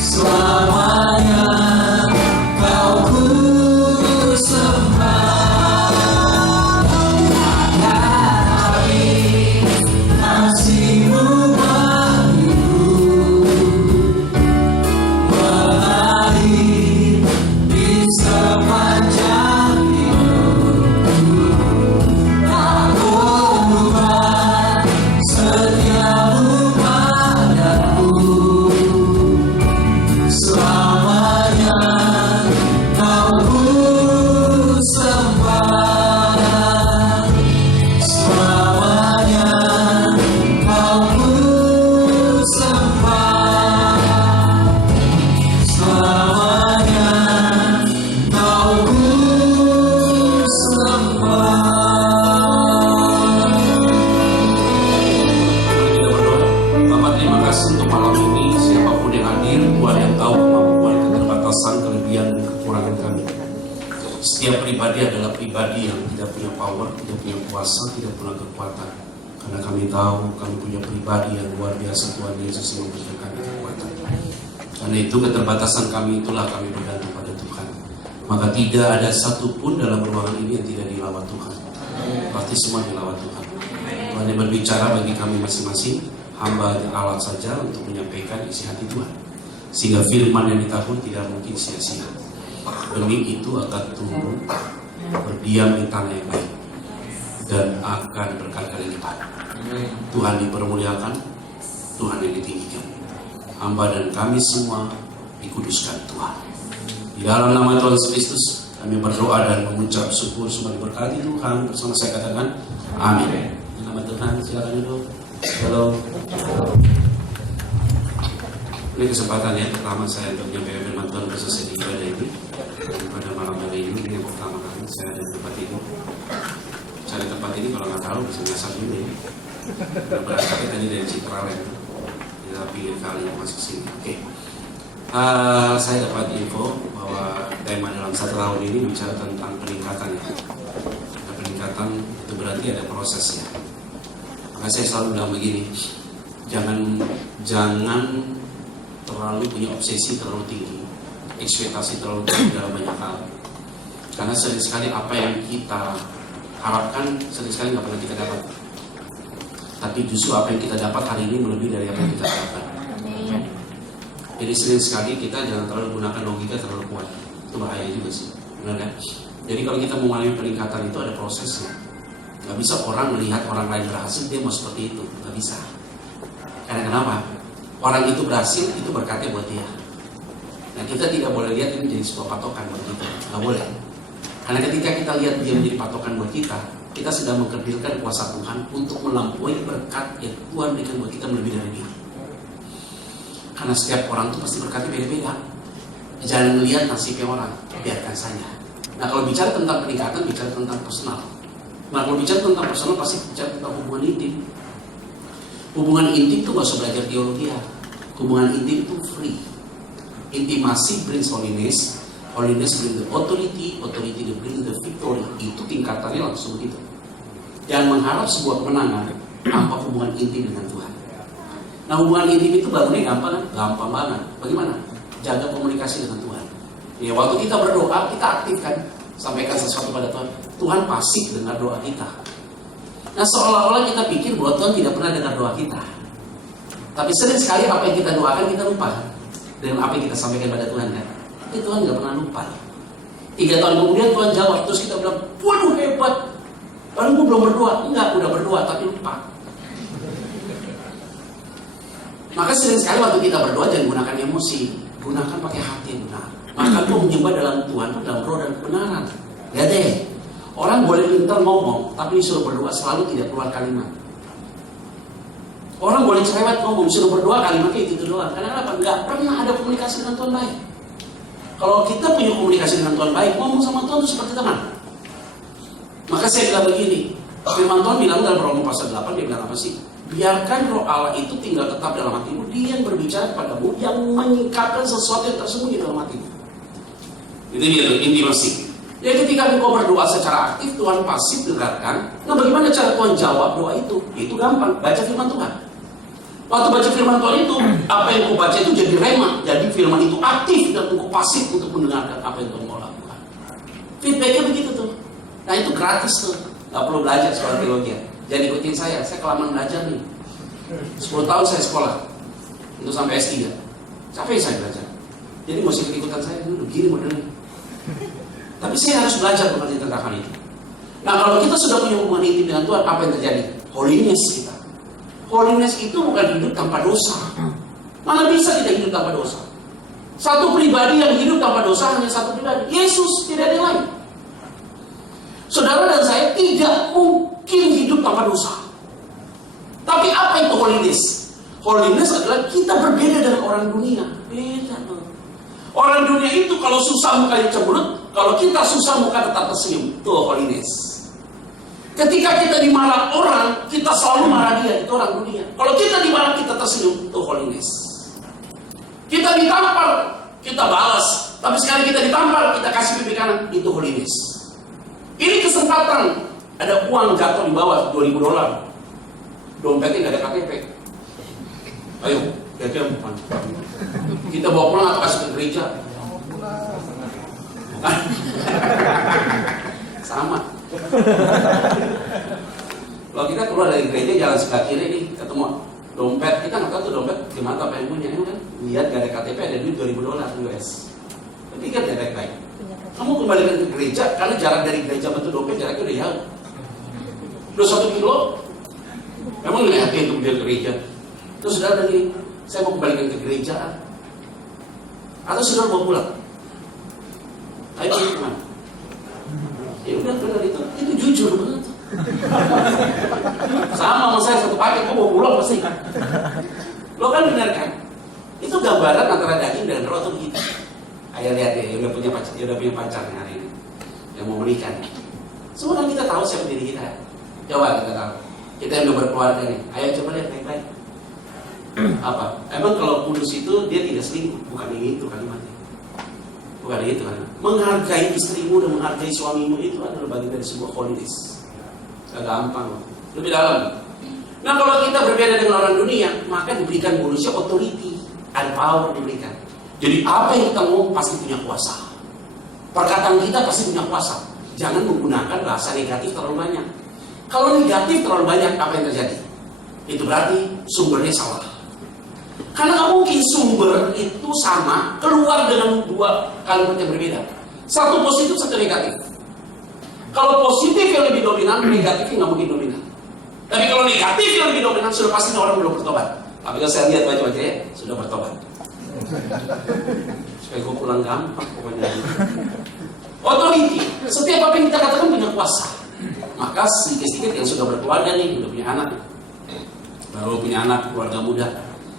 selamanya kau ku sembah. Tapi kasih-Mu bagiku mengalir di sepanjang hidupku. Tak berubah setia-Mu padaku. Selamanya kau ku sembah. Selamanya kau ku sembah. Selamanya kau ku sembah. Kita berdoa. Bapak, terima kasih untuk malam ini. Siapapun yang hadir, Tuhan yang tahu kemampuan, keterbatasan, kelebihan, dan kekurangan kami. Setiap pribadi adalah pribadi yang tidak punya power, tidak punya kuasa, tidak punya kekuatan. Karena kami tahu kami punya pribadi yang luar biasa, Tuhan Yesus yang memberikan kami kekuatan. Karena itu keterbatasan kami itulah kami bergantung pada Tuhan. Maka tidak ada satupun dalam ruangan ini yang tidak dilawat Tuhan. Pasti semua dilawat Tuhan. Tuhan yang berbicara bagi kami masing-masing, hamba alat saja untuk menyampaikan isi hati Tuhan. Sehingga firman yang ditabur tidak mungkin sia-sia. Benih itu akan tumbuh, berdiam di tanah yang baik, dan akan berkali-kali lipat. Tuhan dipermuliakan, Tuhan yang ditinggikan. Hamba dan kami semua dikuduskan Tuhan. Di dalam nama Tuhan Yesus Kristus, kami berdoa dan mengucap syukur semua diberkati Tuhan. Bersama saya katakan, amin. Di nama Tuhan, silakan duduk. Halo. Ini kesempatan yang pertama saya untuk menyampaikan firman Tuhan khususnya di ibadah ini. Pada malam hari ini yang pertama kali saya ada di tempat ini. Cari tempat ini kalau nggak tahu bisa nyasar dulu ya. Berangkatnya tadi dari Citraland. Kita pilih kali yang masuk sini. Oke. Saya dapat info bahwa tema dalam 1 tahun ini bicara tentang peningkatan ya. Nah, peningkatan itu berarti ada prosesnya. Maka saya selalu bilang begini, jangan terlalu punya obsesi terlalu tinggi, ekspektasi terlalu tinggi dalam banyak hal. Karena sering sekali apa yang kita harapkan sering sekali nggak pernah kita dapat. Tapi justru apa yang kita dapat hari ini melebihi dari apa yang kita harapkan. Jadi sering sekali kita jangan terlalu gunakan logika terlalu kuat. Itu bahaya juga sih, benar kan? Jadi kalau kita mau mengalami peningkatan itu ada prosesnya. Gak bisa orang melihat orang lain berhasil dia mau seperti itu, gak bisa. Karena kenapa? Orang itu berhasil itu berkatnya buat dia. Nah kita tidak boleh lihat ini menjadi sebuah patokan buat kita, gak boleh. Karena ketika kita lihat dia menjadi patokan buat kita sedang mengkerdilkan kuasa Tuhan untuk melampaui berkat yang Tuhan berikan buat kita lebih dari dia. Karena setiap orang itu pasti berkatnya beda-beda. Jangan melihat nasibnya orang, biarkan saja. Nah kalau bicara tentang peningkatan, bicara tentang personal. Nah kalau bicara tentang personal pasti bicara tentang hubungan intim. Hubungan intim itu gak usah belajar teologi ya. Hubungan intim itu free. Intimasi brings holiness, holiness brings the authority, authority brings the victory. Itu tingkatannya langsung begitu. Jangan mengharap sebuah kemenangan tanpa hubungan intim dengan Tuhan. Nah hubungan intim itu bangunnya gampang kan? Gampang banget. Bagaimana? Jaga komunikasi dengan Tuhan. Ya waktu kita berdoa, kita aktifkan. Sampaikan sesuatu pada Tuhan. Tuhan pasti dengar doa kita. Nah seolah-olah kita pikir bahwa Tuhan tidak pernah dengar doa kita. Tapi sering sekali apa yang kita doakan kita lupa dengan apa yang kita sampaikan pada Tuhan kan. Tapi Tuhan nggak pernah lupa. 3 tahun kemudian Tuhan jawab. Terus kita bilang, waduh hebat. Padahal gue belum berdoa. Enggak, udah berdoa tapi lupa. Maka sering sekali waktu kita berdoa jangan gunakan emosi. Gunakan pakai hati yang benar. Maka gue menyembah dalam Tuhan itu dalam roh dan kebenaran. Lihat deh. Orang boleh pintar ngomong, tapi disuruh berdoa selalu tidak keluar kalimat. Orang boleh cerewet ngomong, disuruh berdoa kalimatnya itu doang. Karena apa? Nggak pernah ada komunikasi dengan Tuhan baik. Kalau kita punya komunikasi dengan Tuhan baik, ngomong sama Tuhan itu seperti teman. Maka saya bilang begini, firman Tuhan bilang dalam Roma pasal 8, dia bilang apa sih? Biarkan roh Allah itu tinggal tetap dalam hatimu, dia yang berbicara kepadamu, yang menyingkapkan sesuatu yang tersembunyi dalam hatimu. Itu dia tuh, intimasi. Ya ketika engkau berdoa secara aktif, Tuhan pasif dengarkan. Nah bagaimana cara Tuhan jawab doa itu? Itu gampang, baca firman Tuhan. Waktu baca firman Tuhan itu, apa yang kau baca itu jadi rema. Jadi firman itu aktif dan kau pasif untuk mendengarkan apa yang Tuhan mau lakukan. Feedbacknya begitu tuh. Nah itu gratis tuh. Gak perlu belajar sekolah teologi. Jadi ikutin saya kelamaan belajar nih. 10 tahun saya sekolah. Untuk sampai S3. Capek saya belajar. Jadi mesti ikut-ikutan saya dulu, gini modelnya. Tapi saya harus belajar mengerti tentang hal itu. Nah kalau kita sudah punya hubungan intim dengan Tuhan, apa yang terjadi? Holiness kita. Holiness itu bukan hidup tanpa dosa. Mana bisa kita hidup tanpa dosa? Satu pribadi yang hidup tanpa dosa hanya satu pribadi, Yesus, tidak ada yang lain. Saudara dan saya tidak mungkin hidup tanpa dosa. Tapi apa itu holiness? Holiness adalah kita berbeda dengan orang dunia. Beda tuh. Orang dunia itu kalau susah mukanya cemberut, kalau kita susah muka tetap tersenyum. Itu holiness. Ketika kita dimarah orang, kita selalu marah dia. Itu orang dunia. Kalau kita dimarah, kita tersenyum. Itu holiness. Kita ditampar, kita balas. Tapi sekali kita ditampar, kita kasih pipi kanan. Itu holiness. Ini kesempatan. Ada uang jatuh di bawah $2.000. Dompetnya nggak ada KTP. Ayo, kira-kira bukan. Kita bawa pulang atau kasih ke gereja? Bukan. Sama. Kalau kita keluar dari gereja jalan sebelah kiri nih, ketemu dompet, kita nggak tahu tuh dompet gimana apa yang punya, kan? Lihat gak ada KTP, ada duit $2.000 US. Tapi kan ya baik-baik. Kamu kembalikan ke gereja karena jarak dari gereja bentuk dompet jaraknya udah jauh. Udah 1 kilo. Memang nggak yakin untuk dia ke gereja. Terus saudara begini, saya mau kembalikan ke gereja, atau saudara mau pulang? Ayo kemana? Ya udah benar itu jujur banget. Sama saya satu paket, kok mau pulang pasti. Lo kan benar kan? Itu gambaran antara daging dan roh tuh begitu. Ayo lihat ya, udah punya pacar hari ini, yang mau menikah. Semua kita tahu siapa diri kita. Coba kita tahu. Kita yang udah berkeluarga nih. Ayo coba lihat baik-baik. Apa? Emang kalau kudus itu dia tidak selingkuh? Bukan itu kalimatnya. Bukan itu kan. Menghargai istrimu dan menghargai suamimu itu adalah bagian dari sebuah holiness. Gak gampang. Lebih dalam. Nah kalau kita berbeda dengan orang dunia, maka diberikan manusia authority, ada power diberikan. Jadi apa yang kita ngomong pasti punya kuasa. Perkataan kita pasti punya kuasa. Jangan menggunakan bahasa negatif terlalu banyak. Kalau negatif terlalu banyak, apa yang terjadi? Itu berarti sumbernya salah. Karena nggak mungkin sumber itu sama keluar dengan 2 kalimat yang berbeda. Satu positif, satu negatif. Kalau positif yang lebih dominan, negatif nggak mungkin dominan. Tapi kalau negatif yang lebih dominan, sudah pasti orang belum bertobat. Tapi kalau saya lihat baca-baca ya, sudah bertobat. Supaya gue pulang gampang pokoknya. Otoriti, setiap apa yang kita katakan punya kuasa. Maka sedikit-sedikit yang sudah berkeluarga nih, udah punya anak, baru punya anak, keluarga muda,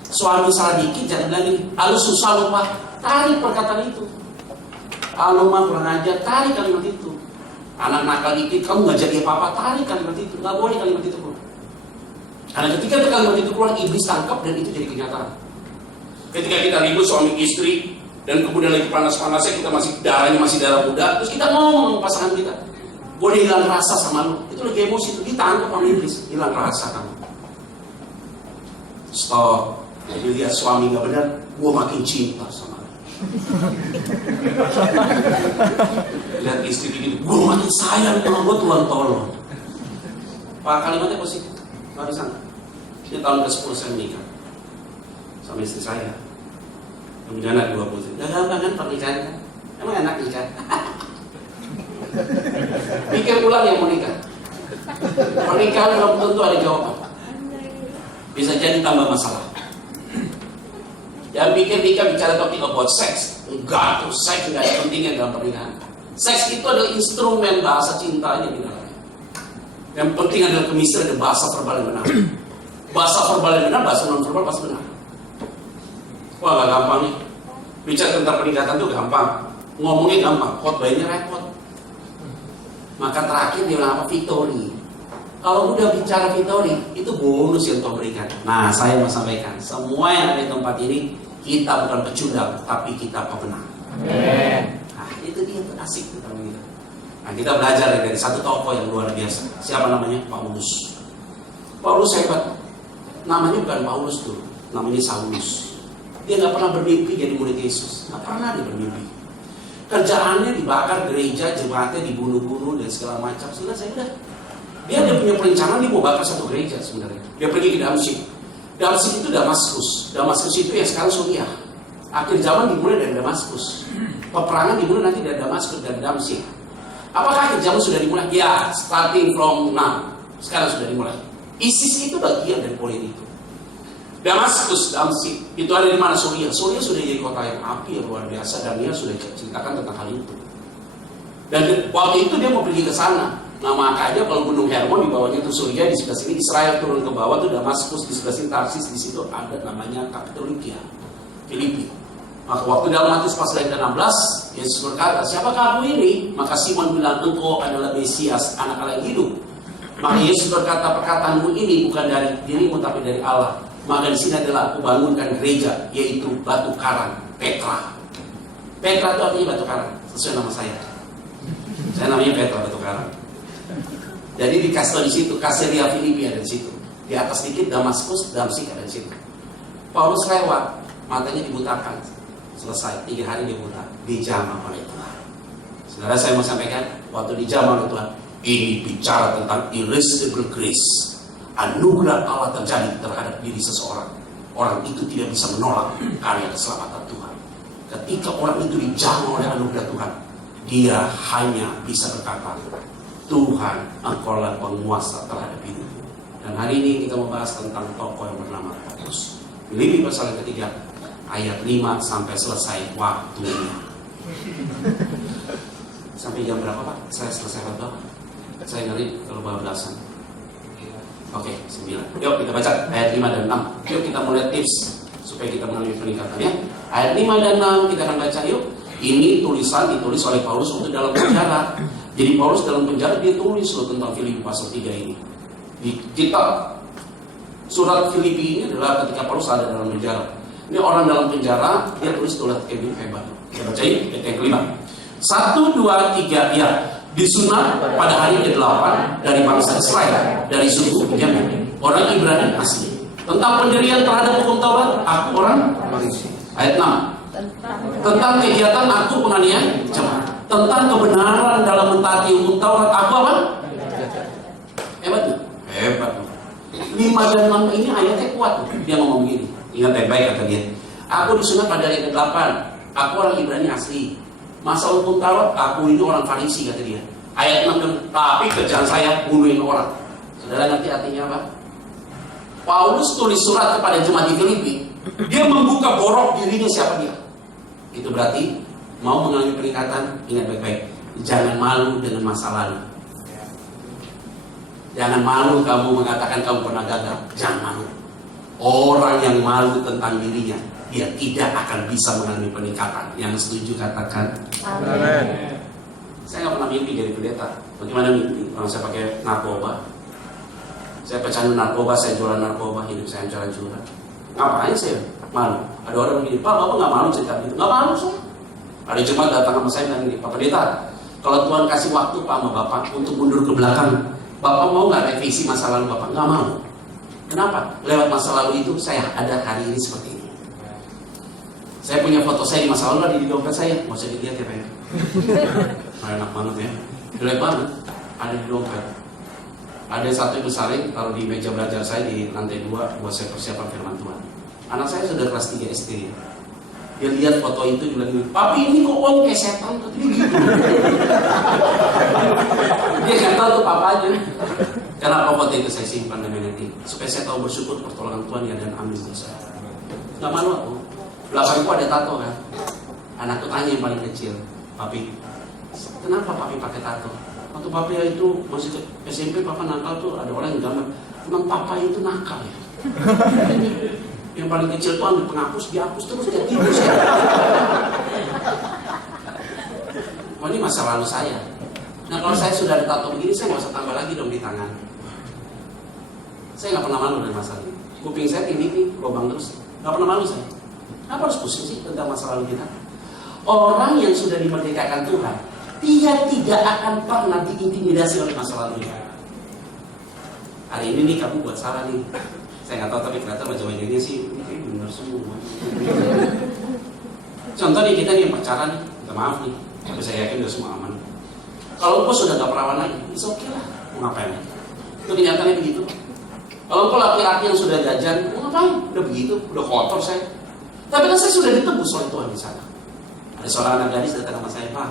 suami salah dikit jangan bilang gini, "Alu susah lupa," tarik perkataan itu. "Alu mah kurang ajar," tarik kalimat itu. Anak nakal dikit, "Kamu nggak jadi apa-apa," tarik kalimat itu. Nggak boleh kalimat itu keluar. Karena ketika kalimat itu keluar, iblis tangkap dan itu jadi kenyataan. Ketika kita ribut suami istri dan kemudian lagi panas-panasnya kita darahnya masih darah muda, terus kita ngomong sama pasangan kita, "Boleh hilang rasa sama lu," itu lagi emosi, itu ditangkap sama iblis, hilang rasa kamu. Stop. Jadi lihat suami nggak benar, gua makin cinta sama lu. Lihat istri gitu, gua makin sayang sama gua, Tuhan tolong. Pak kalimatnya positif, nggak bisa. Ini tahun ke-10 saya menikah sama istri saya. Kemudian anak 2 putri. Gak gampang kan pernikahan kan? Emang enak nikah? Pikir ulang yang mau nikah. Pernikahan belum tentu ada jawaban. Bisa jadi tambah masalah. Jangan pikir nikah bicara topik about sex. Enggak tuh, seks enggak ada pentingnya dalam pernikahan. Seks itu adalah instrumen bahasa cintanya di dalamnya. Yang penting adalah chemistry dan bahasa verbal yang benar. Bahasa verbal yang benar, bahasa non verbal pasti benar. Wah gak gampang nih. Bicara tentang pernikahan itu gampang. Ngomongnya gampang, khotbahnya repot. Maka terakhir dia bilang apa? Victory. Kalau udah bicara victory, itu bonus yang Tuhan berikan. Nah, saya mau sampaikan, semua yang ada di tempat ini, kita bukan pecundang, tapi kita pemenang. Nah, itu dia tuh asik tentang kita. Nah, kita belajar dari satu tokoh yang luar biasa. Siapa namanya? Paulus. Paulus hebat. Namanya bukan Paulus dulu. namanya Saulus. Dia nggak pernah bermimpi jadi murid Yesus, nggak pernah dia bermimpi. Kerjaannya dibakar gereja, jemaatnya dibunuh-bunuh dan segala macam. Sudah. Dia punya perencanaan, dia mau bakar satu gereja sebenarnya. Dia pergi ke Damsyik. Damsyik itu Damaskus. Damaskus itu yang sekarang Suriah. Akhir zaman dimulai dari Damaskus. Peperangan dimulai nanti dari Damaskus dan Damsyik. Apakah akhir zaman sudah dimulai? Ya, starting from now. Sekarang sudah dimulai. ISIS itu bagian dari poin itu. Damaskus, Damsyik, itu ada di mana? Suriah. Suriah sudah jadi kota yang api yang luar biasa, dan dia sudah ceritakan tentang hal itu. Dan waktu itu dia mau pergi ke sana. Nah makanya kalau Gunung Hermon di bawahnya itu Suriah, di sebelah sini Israel turun ke bawah itu Damaskus, di sebelah sini Tarsis, di situ ada namanya Kappadokia, Filipi. Maka waktu dalam Matius pasal 16, Yesus berkata, siapakah aku ini? Maka Simon bilang, engkau adalah Mesias, anak Allah yang hidup. Maka Yesus berkata, perkataanmu ini bukan dari dirimu tapi dari Allah. Maka di sini adalah aku bangunkan gereja, yaitu batu karang, Petra. Petra itu artinya batu karang, sesuai nama saya. Saya namanya Petra, batu karang. Jadi dikasih di situ, Caesarea Filipi ada di situ. Di atas sedikit Damaskus, Damsyik ada di situ. Paulus lewat, matanya dibutakan. Selesai, 3 hari dia buta, dijamah oleh Tuhan. Saudara, saya mau sampaikan, waktu dijamah oleh Tuhan, ini bicara tentang irresistible grace. Anugerah Allah terjadi terhadap diri seseorang. Orang itu tidak bisa menolak karya keselamatan Tuhan. Ketika orang itu dijamah oleh anugerah Tuhan, dia hanya bisa berkata, Tuhan, engkaulah penguasa terhadap hidupku. Dan hari ini kita membahas tentang tokoh yang bernama Paulus. Filipi pasal yang ketiga, ayat 5 sampai selesai waktunya. Sampai jam berapa Pak? Saya selesai khotbah. Saya ngeri kalau bablasan. Oke, 9. Yuk kita baca ayat 5 dan 6. Yuk kita mulai tips supaya kita mengalami peningkatan ya. Ayat 5 dan 6 kita akan baca yuk. Ini tulisan ditulis oleh Paulus waktu dalam penjara. Jadi Paulus dalam penjara dia tulis loh tentang Filipi pasal 3 ini. Di kitab surat Filipi ini adalah ketika Paulus ada dalam penjara. Ini orang dalam penjara, dia tulis tulis kayak hebat. Kita baca ayat yang kelima. 1, 2, 3 ya. Disunat pada hari ke-8 dari bangsa Israel, dari suku Benyamin, orang Ibrani asli. Tentang pendirian terhadap hukum Taurat, aku orang Farisi. Ayat 6. Tentang kegiatan aku penganiayaan jemaat. Tentang kebenaran dalam mentaati hukum Taurat, aku apa? Hebat tuh. Hebat tuh. 5 dan 6 ini ayatnya kuat tuh. Dia ngomong begini. Ingat baik-baik kata dia. Aku disunat pada hari ke-8. Aku orang Ibrani asli. Masa hukum Taurat, aku ini orang Farisi kata dia. Ayat 6, tapi kerjaan saya bunuhin orang. Saudara ngerti artinya apa? Paulus tulis surat kepada jemaat di Filipi. Dia membuka borok dirinya siapa dia. Itu berarti mau mengalami peningkatan, ingat baik-baik. Jangan malu dengan masa lalu. Jangan malu kamu mengatakan kamu pernah gagal. Jangan malu. Orang yang malu tentang dirinya, dia tidak akan bisa mengalami peningkatan. Yang setuju katakan amin. Saya nggak pernah mimpi jadi pendeta. Bagaimana mimpi? Kalau saya pakai narkoba, saya pecandu narkoba, saya jualan narkoba, hidup saya hancur-hancuran. Ngapain saya malu? Ada orang begini, Pak, Bapak nggak malu cerita gitu? Nggak malu saya. Hari Jumat datang sama saya bilang gini, Pak Pendeta, kalau Tuhan kasih waktu Pak sama Bapak untuk mundur ke belakang, Bapak mau nggak revisi masa lalu Bapak? Nggak mau. Kenapa? Lewat masa lalu itu saya ada hari ini seperti ini. Saya punya foto saya di masa lalu ada di dompet saya. Mau saya dilihat ya Pak ya? Enak banget ya. Jelek banget. Ada di dompet. Ada satu ibu saling kalau di meja belajar saya di lantai 2 buat saya persiapan firman Tuhan. Anak saya sudah kelas 3 SD ya. Dia lihat foto itu dia bilang, Papi ini kok om kayak setan tuh gitu. Dia nggak tahu tuh papanya. Kenapa foto itu saya simpan dan nanti supaya saya tahu bersyukur pertolongan Tuhan ya dan amin untuk saya. Gak malu aku. Belakangku ada tato kan. Anakku tanya yang paling kecil, Papi, kenapa Papi pakai tato? Waktu Papi itu masih ke SMP, Papa nakal tuh ada orang yang gambar. Emang Papa itu nakal ya? Yang paling kecil tuh ambil penghapus, dihapus terus dia tidur. Oh ini masa lalu saya. Nah kalau saya sudah ada tato begini, saya nggak usah tambah lagi dong di tangan. Saya nggak pernah malu dari masalah ini. Kuping saya tinggi, lubang terus. Nggak pernah malu saya. Kenapa harus pusing sih tentang masa lalu kita? Orang yang sudah dimerdekakan Tuhan, dia tidak akan pernah diintimidasi oleh masa lalunya. Hari ini nih kamu buat salah nih. Saya nggak tahu tapi ternyata baca-bacanya sih semua. Contoh nih kita nih pacaran, minta maaf nih, tapi saya yakin udah semua aman. Kalau engkau sudah gak perawan lagi, it's okay lah, mau ngapain? Itu kenyataannya begitu. Kalau engkau laki-laki yang sudah jajan, mau ngapain? Udah begitu, udah kotor saya. Tapi kan saya sudah ditebus oleh Tuhan di sana. Ada seorang anak gadis datang sama saya, Pak,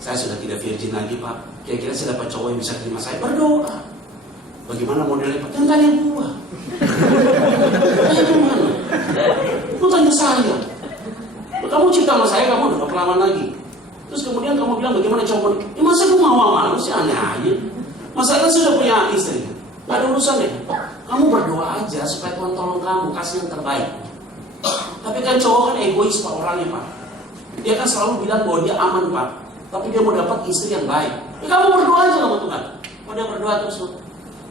saya sudah tidak virgin lagi, Pak. Kira-kira saya dapat cowok yang bisa terima saya, berdoa. Bagaimana modelnya, Pak? Jangan tanya gua. Tanya gimana? Lu tanya saya. Kamu cinta sama saya, kamu udah gak pelawan lagi. Terus kemudian kamu bilang bagaimana cowok? Ya masa gue mau sama lu sih, aneh aja. Masa kan sudah punya istri, gak ada urusan deh. Kamu berdoa aja supaya Tuhan tolong kamu, kasih yang terbaik. Tapi kan cowok kan egois Pak orangnya Pak. Dia kan selalu bilang bahwa dia aman Pak, tapi dia mau dapat istri yang baik. Ya kamu berdoa aja sama Tuhan. Kalau dia berdoa terus,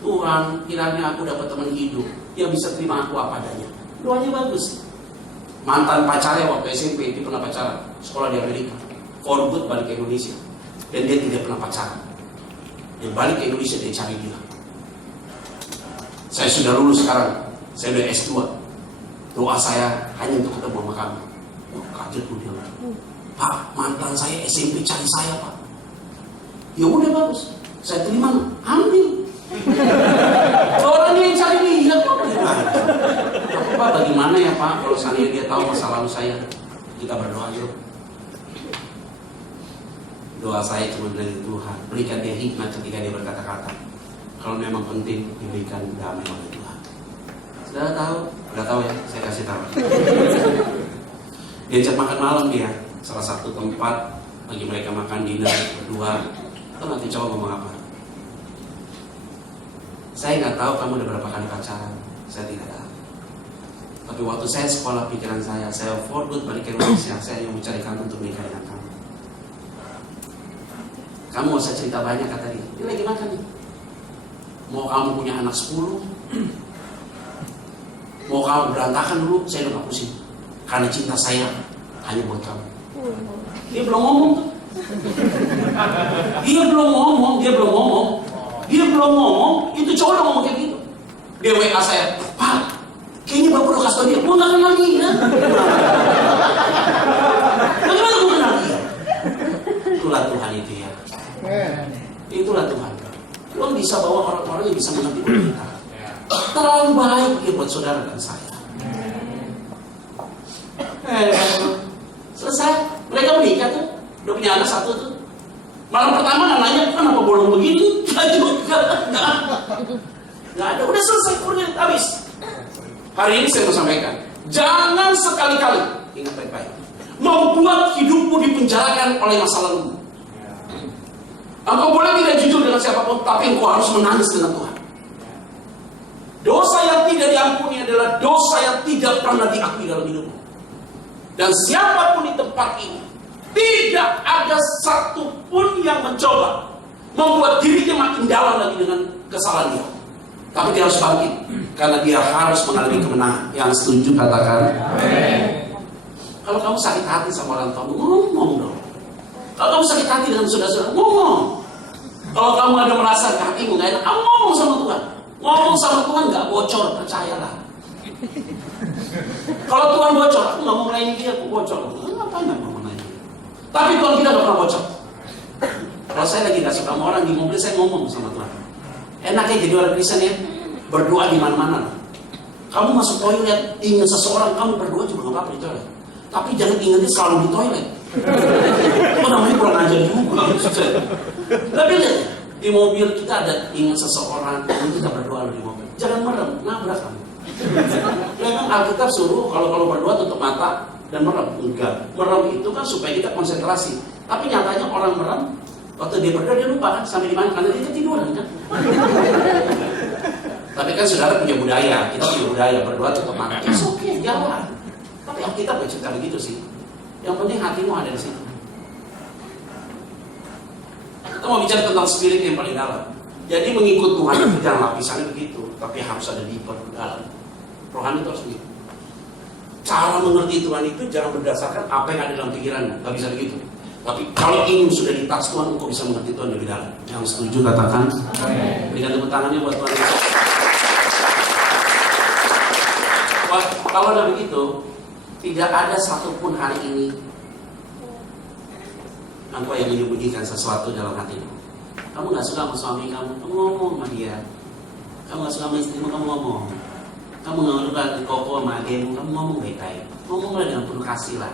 Tuhan kiranya aku dapat teman hidup yang bisa terima aku apa adanya. Doanya bagus. Mantan pacarnya waktu SMP dia pernah pacaran, sekolah di Amerika. For good balik ke Indonesia, dan dia tidak pernah pacaran. Dia balik ke Indonesia, dia cari dia. Saya sudah lulus sekarang, saya udah S2. Doa saya hanya untuk ketemu sama kamu. Oh, kaget tuh dia. Pak, mantan saya SMP cari saya Pak. Ya udah bagus, saya terima, ambil. Orang yang cari dia kok. Tapi Pak, bagaimana ya Pak kalau seandainya dia tahu masa lalu saya? Kita berdoa yuk. Doa saya cuma dari Tuhan, berikan dia hikmat ketika dia berkata-kata. Kalau memang penting, diberikan damai oleh Tuhan. Sudah tahu? Sudah tahu ya? Saya kasih tahu. Diajak makan malam dia, salah satu tempat bagi mereka makan dinner berdua. Itu nanti coba ngomong apa? Saya nggak tahu kamu udah berapa kali pacaran. Saya tidak tahu. Tapi waktu saya sekolah pikiran saya for good balik ke Indonesia, saya yang mencari kamu untuk menikah dengan kamu. Kamu gak usah cerita banyak kata dia. Dia lagi makan nih. Mau kamu punya anak 10, mau kamu berantakan dulu, saya udah gak pusing. Karena cinta saya hanya buat kamu. Dia belum ngomong tuh. Dia belum ngomong. Itu cowok udah ngomong kayak gitu. Dia WA saya, Pak, kayaknya bapak udah kasih tau dia. Gue gak kenal dia. Bagaimana gue kenal dia? Itulah Tuhan itu ya. Itulah Tuhan. Tuhan bisa bawa orang-orang yang bisa mengerti kita. Terlalu baik dia buat saudara dan saya. Selesai. Mereka menikah tuh. Udah punya anak 1 tuh. Malam pertama nanya, kenapa bolong begini? Gak juga. Gak ada. Udah selesai. Udah habis. Hari ini saya mau sampaikan. Jangan sekali-kali, ingat baik-baik, membuat hidupmu dipenjarakan oleh masa lalu. Engkau boleh tidak jujur dengan siapapun, tapi engkau harus menangis dengan Tuhan. Dosa yang tidak diampuni adalah dosa yang tidak pernah diakui dalam hidupmu. Dan siapapun di tempat ini, tidak ada satupun yang mencoba membuat dirinya makin dalam lagi dengan kesalahan dia. Tapi dia harus bangkit, karena dia harus mengalami kemenangan. Yang setuju katakan amin. Kalau kamu sakit hati sama orang tua, ngomong dong. Kalau kamu sakit hati dengan saudara-saudara, ngomong. Kalau kamu ada merasa hatimu gak enak, kamu ngomong sama Tuhan. Ngomong sama Tuhan gak bocor, percayalah. Kalau Tuhan bocor, aku gak mau melayani dia, aku bocor. Ngapain gak mau melayani dia? Tapi Tuhan kita gak pernah bocor. Kalau saya lagi gak suka sama orang di mobil, saya ngomong sama Tuhan. Enaknya jadi orang Kristen ya, berdoa di mana-mana. Kamu masuk toilet, ingin seseorang, kamu berdoa juga gak apa-apa di toilet. Tapi jangan ingatnya selalu di toilet. Itu namanya kurang ajar juga. Tapi lihat, di mobil kita ada ingat seseorang, kita berdoa di mobil. Jangan merem, nabrak kamu. Memang Alkitab suruh kalau berdoa tutup mata dan merem. Enggak, merem itu kan supaya kita konsentrasi. Tapi nyatanya orang merem, waktu dia berdoa dia lupa kan sampai di mana, karena dia ketiduran kan. Tapi kan saudara punya budaya, kita punya budaya berdoa tutup mata. It's okay, jalan. Tapi Alkitab gak cerita begitu sih. Yang penting hatimu ada di situ. Kita mau bicara tentang spirit yang paling dalam. Jadi mengikut Tuhan itu jangan lapisannya begitu, tapi harus ada deeper dalam. Rohani itu harus begitu. Cara mengerti Tuhan itu jangan berdasarkan apa yang ada dalam pikiranmu, gak bisa begitu. Tapi kalau ingin sudah di tas Tuhan, engkau bisa mengerti Tuhan lebih dalam. Yang setuju katakan amin. Berikan tepuk tangannya buat Tuhan Yesus. Wah, kalau udah begitu, tidak ada satupun hari ini engkau yang menyembunyikan sesuatu dalam hatimu. Kamu nggak suka sama suami kamu ngomong sama dia. Kamu nggak suka sama istrimu, kamu ngomong. Kamu nggak suka koko sama adikmu, kamu ngomong baik-baik. Ngomonglah dengan penuh kasih lah.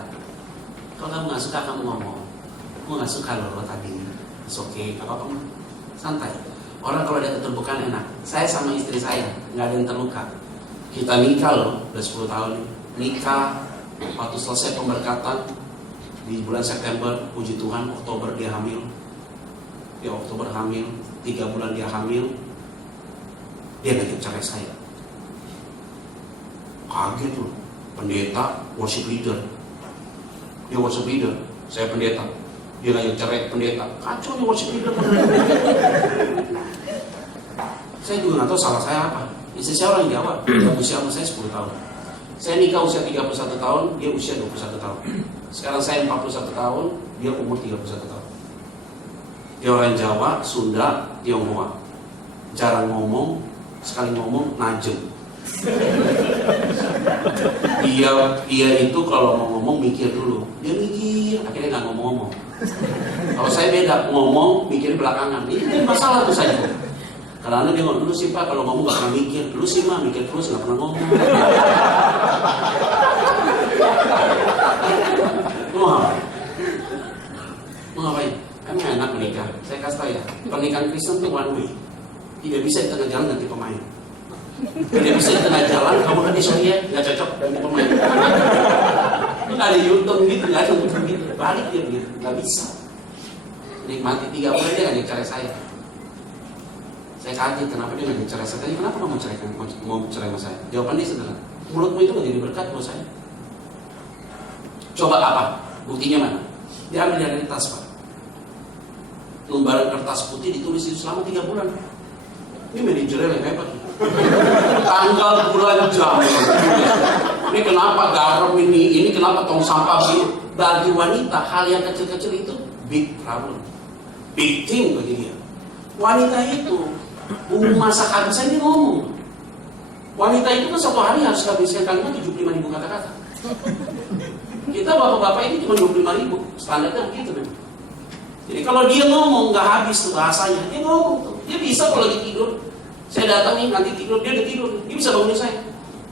Kalau kamu nggak suka, kamu ngomong. Kamu nggak suka loh tadi. It's okay, apa kamu santai. Orang kalau ada keterbukaan enak. Saya sama istri saya nggak ada yang terluka. Kita nikah loh, udah 10 tahun nikah. Waktu selesai pemberkatan di bulan September, puji Tuhan, Oktober dia hamil. Dia Oktober hamil, 3 bulan dia hamil. Dia ngajak cerai saya. Kaget loh, pendeta, worship leader. Dia worship leader, saya pendeta. Dia ngajak cerai pendeta. Kacau nih worship leader. Saya juga nggak tahu salah saya apa. Istri saya orang Jawa, dia usia sama saya 10 tahun. Saya nikah usia 31 tahun, dia usia 21 tahun. Sekarang saya 41 tahun, dia umur 31 tahun. Dia orang Jawa, Sunda, Tionghoa. Jarang ngomong, sekali ngomong najem. Dia itu kalau mau ngomong mikir dulu. Dia mikir, akhirnya nggak ngomong-ngomong. Kalau saya beda, ngomong, mikir belakangan. Ini masalah tuh saya. Karena dia ngomong dulu sih Pak, kalau ngomong nggak pernah mikir. Dulu sih mah mikir terus nggak pernah ngomong. Mau ngapain? Emang enak menikah. Saya kasih tahu ya, pernikahan Kristen itu one way. Tidak bisa di tengah jalan ganti pemain. Tidak bisa di tengah jalan kamu kan sorry ya, nggak cocok ganti pemain. Itu nggak ada U-turn gitu, nggak ada U-turn gitu. Balik dia gitu, nggak bisa. Nikmati 3 bulan dia nggak cerai saya. Saya kaget kenapa dia nggak cerai saya. Tanya kenapa kamu mau cerai sama saya? Jawaban dia sederhana. Mulutmu itu nggak jadi berkat buat saya. Coba apa? Buktinya mana? Diambil dari tas Pak. Lembaran kertas putih ditulis itu selama 3 bulan. Ini manajernya yang hebat. Tanggal, bulan, jam. Ini kenapa garam ini kenapa tong sampah begini? Bagi wanita hal yang kecil-kecil itu big problem, big thing bagi dia. Wanita itu bumbu masak habisan dia ngomong. Wanita itu kan satu hari harus habiskan kalimat 75.000 kata-kata. Kita bapak-bapak ini cuma 25.000, standarnya begitu memang. Jadi kalau dia ngomong nggak habis tuh bahasanya, dia ngomong tuh. Dia bisa kalau lagi tidur. Saya datang nih nanti tidur, dia udah tidur, dia bisa bangunin saya.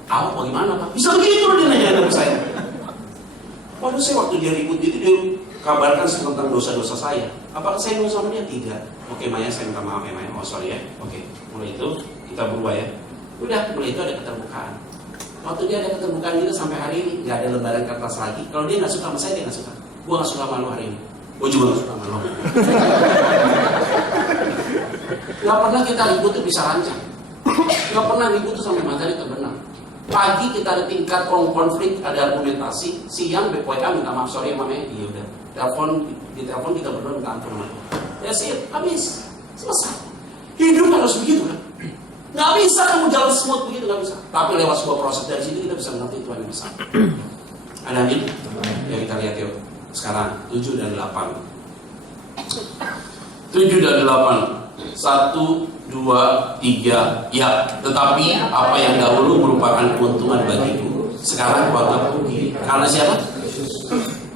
Awak bagaimana Pak? Bisa begitu dia nanya sama saya. Waduh saya waktu dia ribut itu dia kabarkan tentang dosa-dosa saya. Apakah saya mau sama dia? Tidak. Oke Maya, saya minta maaf ya Maya. Oh sorry ya. Oke. Mulai itu kita berubah ya. Udah mulai itu ada keterbukaan. Waktu dia ada keterbukaan itu sampai hari ini nggak ada lembaran kertas lagi. Kalau dia nggak suka sama saya, dia nggak suka. Gua nggak suka sama lu hari ini. Gue juga gak suka sama lo. Gak pernah kita ribut tuh bisa rancang. Gak pernah ribut tuh sampai materi terbenam. Pagi kita ada tingkat konflik, ada argumentasi. Siang BPK minta maaf, sorry mamanya. Iya udah. Di telepon kita berdua minta ampun sama Tuhan. Ya sih, habis. Selesai. Hidup harus begitu kan. Gak bisa kamu jalan smooth begitu, gak bisa. Tapi lewat sebuah proses dari situ kita bisa mengerti Tuhan yang besar. Ada amin? Ya kita lihat yuk. Sekarang 7 dan 8. 7 dan 8. 1, 2, 3. Ya, tetapi apa yang dahulu merupakan keuntungan bagiku, sekarang kau anggap rugi. Karena siapa?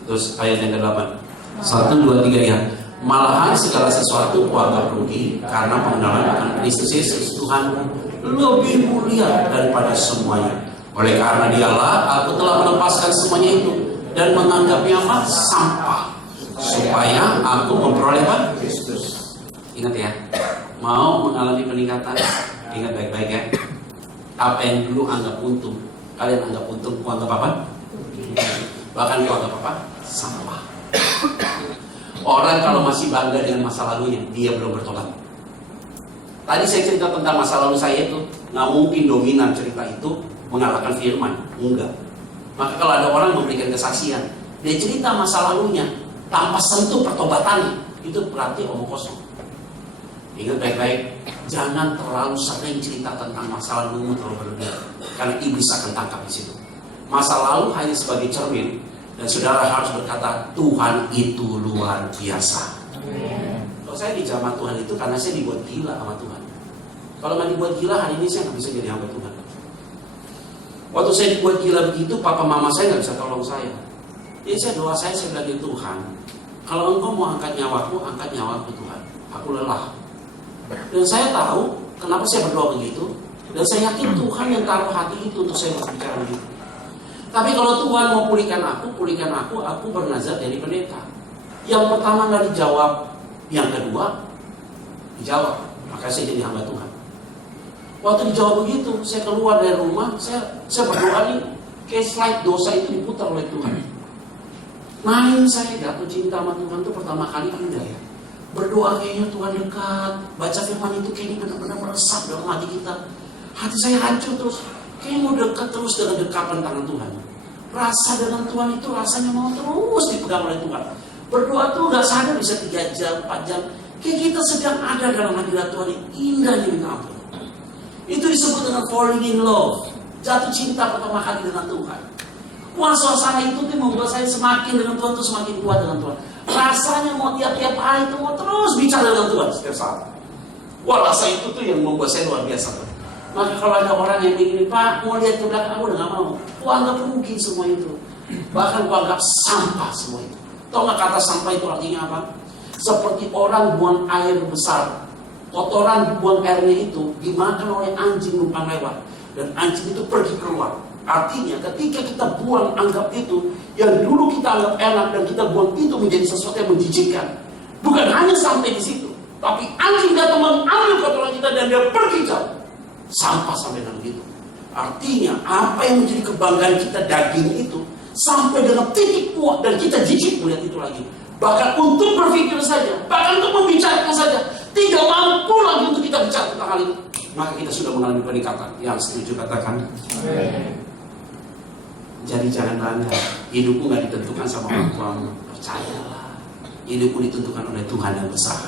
Terus ayat yang ke-8. 1, 2, 3 ya. Malahan segala sesuatu kau anggap rugi karena pengenalan akan Kristus Yesus Tuhan lebih mulia daripada semuanya. Oleh karena dialah aku telah melepaskan semuanya itu dan menganggapnya apa? Sampah, supaya aku memperoleh apa? Kristus. Ingat ya, mau mengalami peningkatan, ingat baik-baik ya. Apa yang dulu anggap untung, kalian anggap untung, kau anggap apa? Bahkan kau anggap apa? Sampah. Orang kalau masih bangga dengan masa lalunya, dia belum bertobat. Tadi saya cerita tentang masa lalu saya itu, nggak mungkin dominan cerita itu mengalahkan firman, enggak. Maka kalau ada orang memberikan kesaksian, dia cerita masa lalunya tanpa sentuh pertobatannya, itu berarti omong kosong. Ingat baik-baik, jangan terlalu sering cerita tentang masa lalumu terlalu berlebihan, karena iblis akan tangkap di situ. Masa lalu hanya sebagai cermin, dan saudara harus berkata Tuhan itu luar biasa. Kalau saya di zaman Tuhan itu karena saya dibuat gila sama Tuhan. Kalau nggak dibuat gila hari ini saya nggak bisa jadi hamba Tuhan. Waktu saya dibuat gila begitu, papa mama saya nggak bisa tolong saya. Jadi saya doa saya bilang, Tuhan, kalau Engkau mau angkat nyawaku Tuhan. Aku lelah. Dan saya tahu kenapa saya berdoa begitu. Dan saya yakin Tuhan yang taruh hati itu untuk saya berbicara begitu. Tapi kalau Tuhan mau pulihkan aku bernazar dari pendeta. Yang pertama nggak dijawab, yang kedua dijawab. Maka saya jadi hamba Tuhan. Waktu dijawab begitu, saya keluar dari rumah, saya berdoa nih, kayak slide dosa itu diputar oleh Tuhan. Main saya jatuh cinta sama Tuhan itu pertama kali indah ya. Berdoa kayaknya Tuhan dekat, baca firman itu kayaknya benar-benar meresap dalam hati kita. Hati saya hancur terus, kayaknya mau dekat terus dengan dekapan tangan Tuhan. Rasa dengan Tuhan itu rasanya mau terus dipegang oleh Tuhan. Berdoa tuh gak sadar bisa 3 jam, 4 jam. Kayak kita sedang ada dalam hadirat Tuhan yang indahnya minta ampun. Itu disebut dengan falling in love. Jatuh cinta pertama kali dengan Tuhan. Wah, suasana itu tuh membuat saya semakin dengan Tuhan tuh semakin kuat dengan Tuhan. Rasanya mau tiap-tiap hari itu mau terus bicara dengan Tuhan setiap saat. Wah, rasa itu tuh yang membuat saya luar biasa. Maka kalau ada orang yang begini, Pak, mau lihat ke belakang, aku udah gak mau. Aku anggap rugi semua itu. Bahkan aku anggap sampah semua itu. Tahu gak kata sampah itu artinya apa? Seperti orang buang air besar. Kotoran buang airnya itu dimakan oleh anjing numpang lewat. Dan anjing itu pergi keluar. Artinya ketika kita buang anggap itu, yang dulu kita anggap enak dan kita buang itu menjadi sesuatu yang menjijikkan. Bukan hanya sampai di situ. Tapi anjing datang mengambil kotoran kita dan dia pergi jauh. Sampah sampai dengan begitu. Artinya apa yang menjadi kebanggaan kita daging itu sampai dengan titik puak dan kita jijik melihat itu lagi. Bahkan untuk berpikir saja, bahkan untuk membicarakan saja, tidak mampu lagi untuk kita bicara tentang hal itu. Maka kita sudah mengalami peningkatan. Yang setuju katakan. Jadi jangan tanya, hidupku gak ditentukan sama orang tuamu. Percayalah, hidupku ditentukan oleh Tuhan yang besar.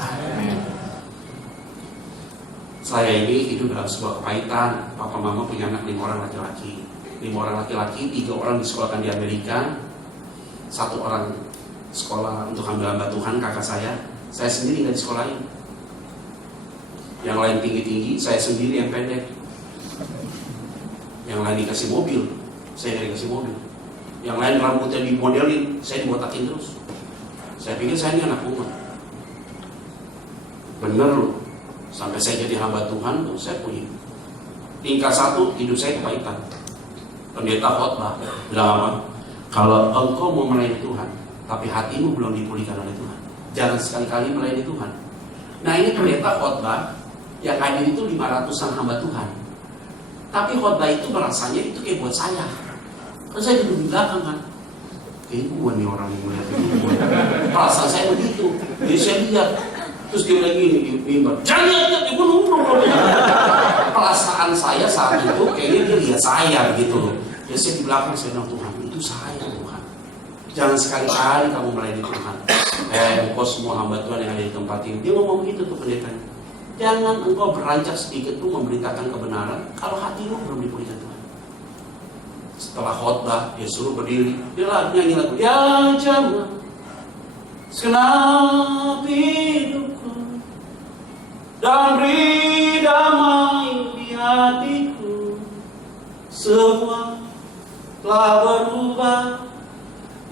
Saya ini hidup dalam sebuah kepahitan. Papa mama punya anak 5 orang laki-laki. 5 orang laki-laki, 3 orang disekolahkan di Amerika. 1 orang sekolah untuk hamba-hamba Tuhan, kakak saya. Saya sendiri gak disekolahin. Yang lain tinggi-tinggi, saya sendiri yang pendek. Yang lain dikasih mobil, saya gak dikasih mobil. Yang lain rambutnya dimodelin, saya dibotakin terus. Saya pikir saya ini anak umat. Bener loh. Sampai saya jadi hamba Tuhan tuh, saya punya tingkat 1, hidup saya kepahitan. Pendeta khotbah bilang apa? Kalau engkau mau melayani Tuhan, tapi hatimu belum dipulihkan oleh Tuhan, jangan sekali-kali melayani Tuhan. Nah ini pendeta khotbah yang hadir itu 500-an hamba Tuhan. Tapi khotbah itu merasanya itu kayak buat saya. Kan saya duduk di belakang kan. Kayaknya gue nih orang yang melihat itu. Perasaan saya begitu. Jadi saya lihat. Terus dia bilang gini, mimbar, jangan lihat, gue nunggu. Perasaan saya saat itu kayaknya dia lihat saya gitu. Ya saya di belakang saya bilang, Tuhan itu saya Tuhan. Jangan sekali-kali kamu melayani Tuhan. Engkau semua hamba Tuhan yang ada di tempat ini. Dia ngomong gitu tuh pendetanya. Jangan engkau beranjak sedikit pun memberitakan kebenaran kalau hatimu belum dipulihkan Tuhan. Setelah khotbah dia suruh berdiri, dia nyanyi lagu, ya jangan segenap hidupku dan beri damai di hatiku. Semua telah berubah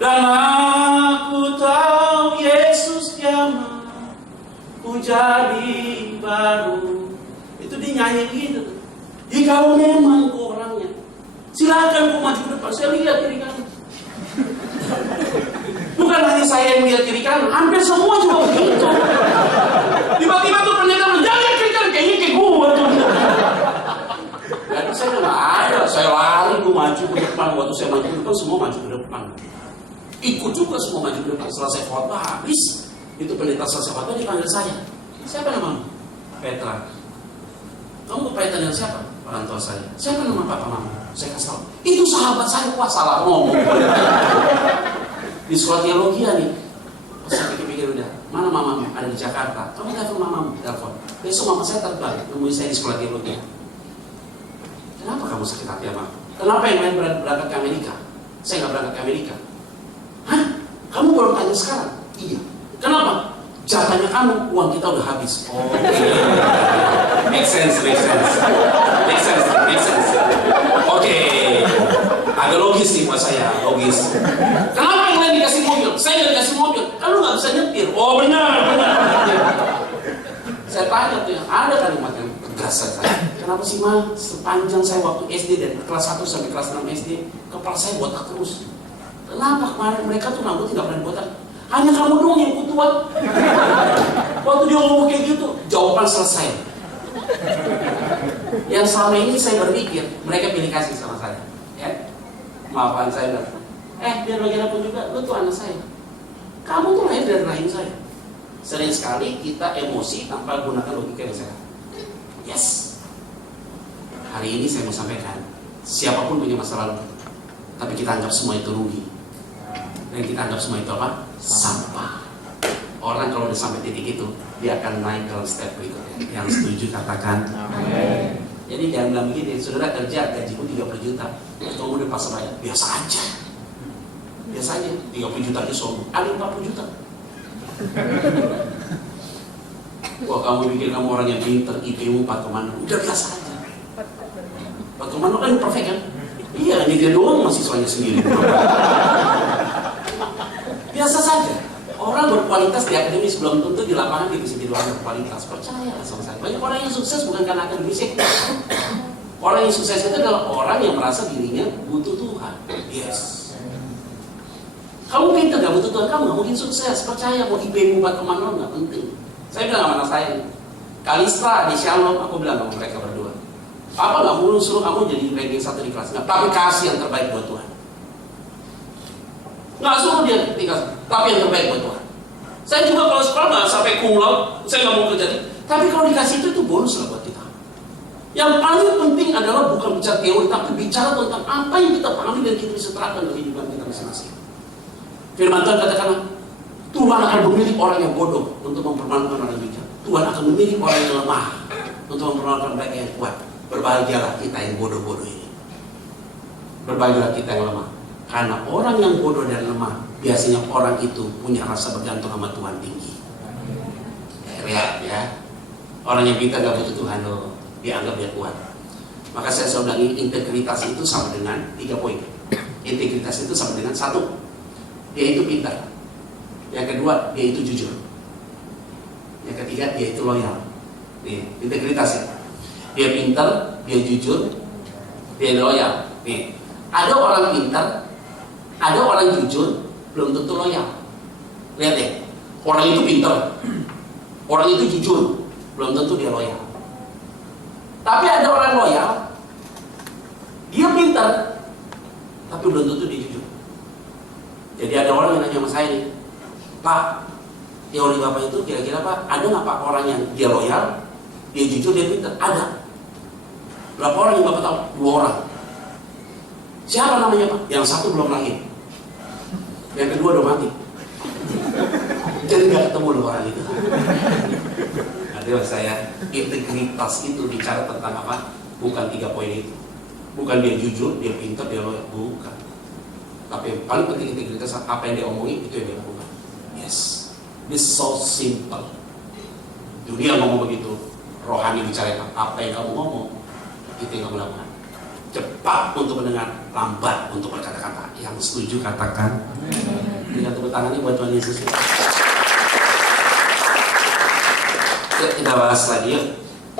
dan aku tahu Yesus kiamat ku jadi baru. Itu dia nyanyi gitu. Jika memang kau orangnya, silakan kau maju ke depan. Saya lihat kiri kanan. Bukan hanya saya yang melihat kiri kanan, hampir semua juga begitu. Tiba-tiba tuh pendeta bilang, jangan kiri kanan, kayaknya kayak gue tuh. Jadi saya nggak ada, saya lari, gue maju ke depan. Waktu saya maju ke depan, semua maju ke depan. Ikut juga semua maju ke depan. Setelah saya khotbah habis, itu pendeta selesai khotbah dipanggil saya. Siapa namamu? Petra. Kamu berkaitan dengan siapa? Orang tua saya. Siapa nama papa mama? Saya kasih tahu. Itu sahabat saya, wah salah ngomong. Di sekolah teologi nih. Pas saya pikir-pikir udah, mana mamamu? Ada di Jakarta. Kamu telepon mamamu, telepon. Besok mama saya terbang, nemuin saya di sekolah teologi. Kenapa kamu sakit hati sama aku? Kenapa yang lain berangkat ke Amerika? Saya nggak berangkat ke Amerika. Hah? Kamu baru tanya sekarang? Iya. Kenapa? Jatahnya kamu, uang kita udah habis. Oh, make sense. Oke. agak logis nih buat saya, logis. Kenapa yang lain dikasih mobil? Saya nggak dikasih mobil. Kan lu nggak bisa nyetir. Oh benar. Saya tanya tuh, ada kalimat yang tegas saya. Kenapa sih Ma? Sepanjang saya waktu SD dari kelas 1 sampai kelas 6 SD, kepala saya botak terus. Kenapa kemarin mereka tuh rambutnya nggak pernah botak? Hanya kamu doang yang kutuan. Waktu dia ngomong kayak gitu, jawaban selesai. Yang selama ini saya berpikir, mereka pilih kasih sama saya. Ya, maafkan saya. Biar bagaimanapun juga, lu tuh anak saya. Kamu tuh lahir dari rahim saya. Sering sekali kita emosi tanpa gunakan logika yang sehat. Yes. Hari ini saya mau sampaikan, siapapun punya masa lalu, tapi kita anggap semua itu rugi. Dan kita anggap semua itu apa? Sampah. Orang kalau udah sampai titik itu, dia akan naik ke step berikutnya. Yang setuju katakan amin. Jadi jangan bilang begini, saudara kerja gajiku 30 juta, kamu udah pas bayar, biasa aja. Biasa aja, 30 juta aja sombong, ada 40 juta. Wah, kamu pikir kamu orang yang pintar, IP-mu 4,6, udah biasa aja. 4,6 kan perfect kan? Iya, ini dia doang mahasiswanya sendiri. Biasa saja. Orang berkualitas di akademis belum tentu di lapangan dia bisa jadi orang berkualitas. Percayalah sama saya. Banyak orang yang sukses bukan karena akademisnya. Orang yang sukses itu adalah orang yang merasa dirinya butuh Tuhan. Yes. Kamu pintar gak butuh Tuhan, kamu gak mungkin sukses. Percaya, mau IP-mu 4,0 gak penting. Saya bilang sama anak saya, Kalistra di Shalom, aku bilang sama mereka berdua, Papa gak mulu suruh kamu jadi ranking 1 di kelas, tapi kasih yang terbaik buat Tuhan. Nggak suruh dia dikasih, tapi yang terbaik buat Tuhan. Saya juga kalau sekolah nggak sampai cum laude, saya nggak mau kerja. Tapi kalau dikasih itu bonus lah buat kita. Yang paling penting adalah bukan bicara teori, tapi bicara tentang apa yang kita pahami dan kita bisa terapkan dalam kehidupan kita masing-masing. Firman Tuhan katakan, Tuhan akan memilih orang yang bodoh untuk mempermalukan orang yang bijak. Tuhan akan memilih orang yang lemah untuk mempermalukan mereka yang kuat. Berbahagialah kita yang bodoh-bodoh ini. Berbahagialah kita yang lemah. Karena orang yang bodoh dan lemah, biasanya orang itu punya rasa bergantung sama Tuhan tinggi. Ya. Orang yang pintar gak butuh Tuhan loh, dianggap dia kuat. Maka saya selalu bilang integritas itu sama dengan 3 poin. Integritas itu sama dengan 1, dia itu pintar. Yang kedua, dia itu jujur. Yang ketiga, dia itu loyal. Nih, integritas ya. Dia pintar, dia jujur, dia loyal. Nih, ada orang pintar, ada orang jujur, belum tentu loyal. Lihat deh, orang itu pintar, orang itu jujur, belum tentu dia loyal. Tapi ada orang loyal, dia pintar, tapi belum tentu dia jujur. Jadi ada orang yang nanya sama saya nih, Pak, teori Bapak itu kira-kira Pak, ada nggak Pak orang yang dia loyal, dia jujur, dia pintar? Ada. Berapa orang yang Bapak tahu? 2 orang. Siapa namanya Pak? Yang satu belum lahir, yang kedua udah mati. Jadi nggak ketemu 2 orang itu. Nah, saya integritas itu bicara tentang apa? Bukan 3 poin itu. Bukan dia jujur, dia pintar, dia loyal, bukan. Tapi yang paling penting integritas, apa yang dia omongin itu yang dia lakukan. Yes, this so simple. Dunia ngomong begitu, rohani bicara apa yang kamu ngomong, itu yang kamu lakukan. Cepat untuk mendengar, lambat untuk berkata-kata. Yang setuju katakan. Dengan tepuk tangannya buat Tuhan Yesus. Yuk kita bahas lagi yuk.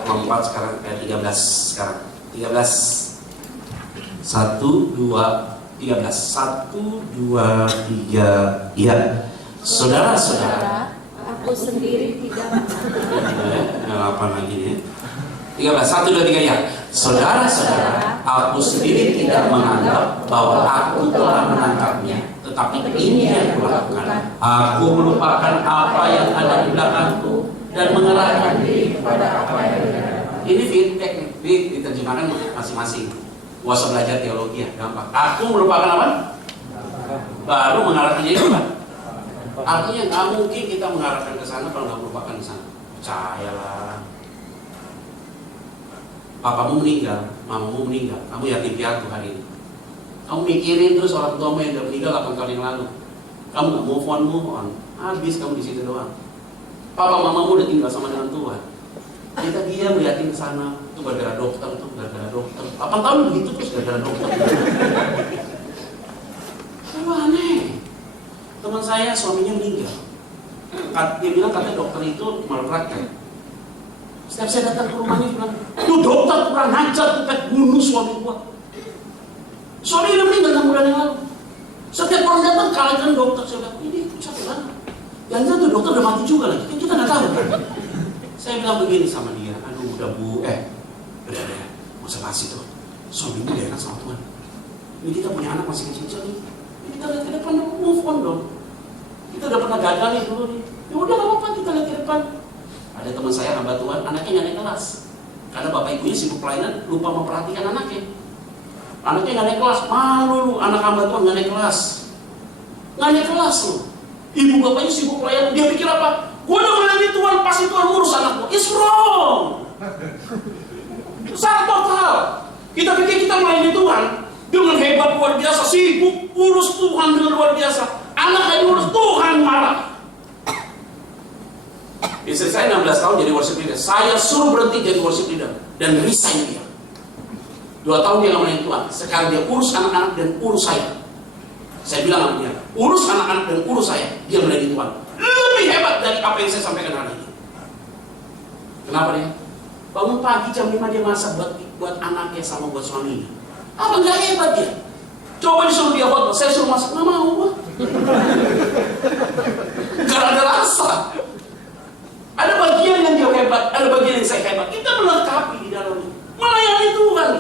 Lompat sekarang ke 13 sekarang. 13. 1, 2, 13. 1, 2, 3. Iya. Saudara-saudara, aku sendiri tidak apa lagi ya? 13. 1, 2, 3 ya. Saudara-saudara, aku sendiri tidak menganggap bahwa aku telah menangkapnya, tetapi ini yang kulakukan. Aku melupakan apa yang ada di belakangku dan mengarahkan diri kepada apa yang di hadapan. Ini feedback nih, diterjemahkan masing-masing. Gak usah belajar teologi ya, gampang. Aku melupakan apa? Baru mengarahkan diri apa? Artinya nggak mungkin kita mengarahkan ke sana kalau nggak melupakan di sana. Percayalah. Papamu meninggal, mamamu meninggal, kamu yatim piatu hari ini. Kamu mikirin terus orang tuamu yang udah meninggal 8 tahun yang lalu. Kamu nggak move on, habis kamu di situ doang. Papa mamamu udah tinggal sama dengan Tuhan. Kita diam liatin ke sana, itu gara-gara dokter, 8 tahun begitu terus gara-gara dokter. Teman saya suaminya meninggal. Dia bilang katanya dokter itu malpraktek. Setiap saya datang ke rumahnya bilang, tuh dokter kurang ajar, tuh bunuh suami gua. Suami udah meninggal 6 bulan yang lalu. Setiap orang datang kalahkan dokter, saya bilang, ini capek banget. Jangan tuh dokter udah mati juga lagi, kita nggak tahu kan. Saya bilang begini sama dia, aduh udah bu, udah mau kasih tuh. Suami udah enak sama Tuhan. Ini kita punya anak masih kecil nih. Ini kita lihat ke depan, move on dong. Kita udah pernah gagal nih dulu nih. Ya udah nggak apa-apa, kita lihat ke depan. Ada teman saya hamba Tuhan, anaknya nggak naik kelas. Karena bapak ibunya sibuk pelayanan, lupa memperhatikan anaknya. Anaknya nggak naik kelas, malu lu, anak hamba Tuhan nggak naik kelas. Nggak naik kelas lu. Ibu bapaknya sibuk pelayanan, dia pikir apa? Gua udah melayani Tuhan, pasti Tuhan ngurus anak gua. It's wrong. Salah total. Kita pikir kita melayani Tuhan dengan hebat luar biasa, sibuk urus Tuhan dengan luar biasa. Anak yang urus Tuhan marah. Istri saya 16 tahun jadi worship leader. Saya suruh berhenti jadi worship leader dan resign dia. 2 tahun dia nggak melayani Tuhan. Sekarang dia urus anak-anak dan urus saya. Saya bilang sama dia, urus anak-anak dan urus saya. Dia melayani Tuhan. Lebih hebat dari apa yang saya sampaikan hari ini. Kenapa dia? Bangun pagi jam 5 dia masak buat anaknya sama buat suaminya. Apa nggak hebat dia? Coba disuruh dia khotbah, saya suruh masak, nggak mau gua. Karena ada rasa. Ada bagian yang dia hebat, ada bagian yang saya hebat. Kita melengkapi di dalamnya. Melayani Tuhan.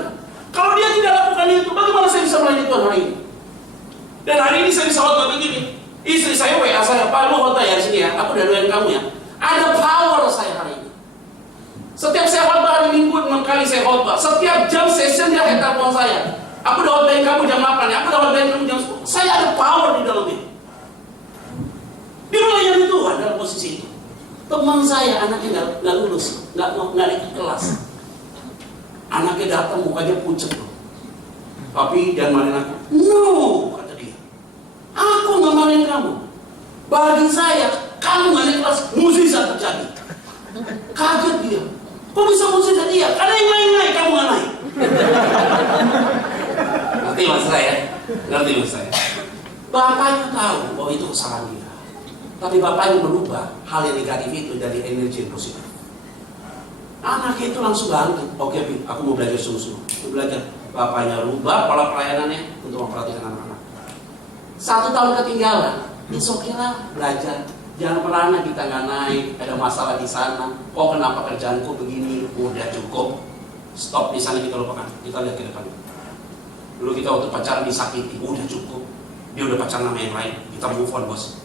Kalau dia tidak lakukan itu, bagaimana saya bisa melayani Tuhan hari ini? Dan hari ini saya bisa khotbah begini. Istri saya WA saya, Pak lu khotbah ya di sini ya. Aku udah doain kamu ya. Ada power saya hari ini. Setiap saya khotbah hari Minggu 6 kali saya khotbah. Setiap jam session dia telepon saya. Aku udah khotbahin kamu jam 8 ya. Aku udah khotbahin kamu jam 10. Saya ada power di dalamnya. Dia melayani Tuhan dalam posisi itu. Teman saya anaknya nggak lulus, nggak naik kelas. Anaknya datang mukanya pucet loh. Tapi jangan marahin aku. No, kata dia. Aku nggak marahin kamu. Bagi saya, kamu nggak naik kelas, mukjizat terjadi. Kaget dia. Kok bisa mukjizat dia? Karena yang lain naik, kamu nggak naik. Ngerti maksud saya? Ngerti maksud saya? Bapaknya tahu bahwa itu kesalahan dia. Tapi bapaknya merubah hal yang negatif itu dari energi yang positif. Anaknya itu langsung bangkit. Oke, aku mau belajar sungguh-sungguh. Mau belajar. Bapaknya rubah pola pelayanannya untuk memperhatikan anak-anak. 1 tahun ketinggalan. It's okay lah, belajar. Jangan pernah kita nggak naik. Ada masalah di sana. Kok kenapa kerjaanku begini? Udah cukup. Stop di sana, kita lupakan. Kita lihat ke depan. Dulu kita waktu pacaran disakiti. Udah cukup. Dia udah pacaran sama yang lain. Kita move on, bos.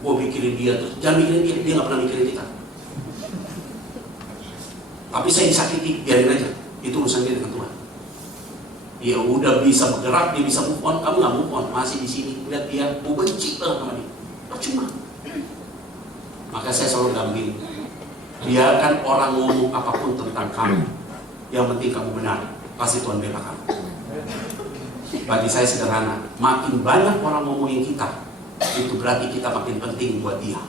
Gue mikirin dia tuh, jangan mikirin dia nggak pernah mikirin kita. Tapi saya disakiti, biarin aja. Itu urusan dia dengan Tuhan. Dia udah bisa bergerak, dia bisa move on, kamu nggak move on, masih di sini. Lihat dia, gue benci banget sama dia. Percuma. Maka saya selalu damping. Biarkan orang ngomong apapun tentang kamu, yang penting kamu benar. Pasti Tuhan bela kamu. Bagi saya sederhana, makin banyak orang ngomongin kita, itu berarti kita makin penting buat dia.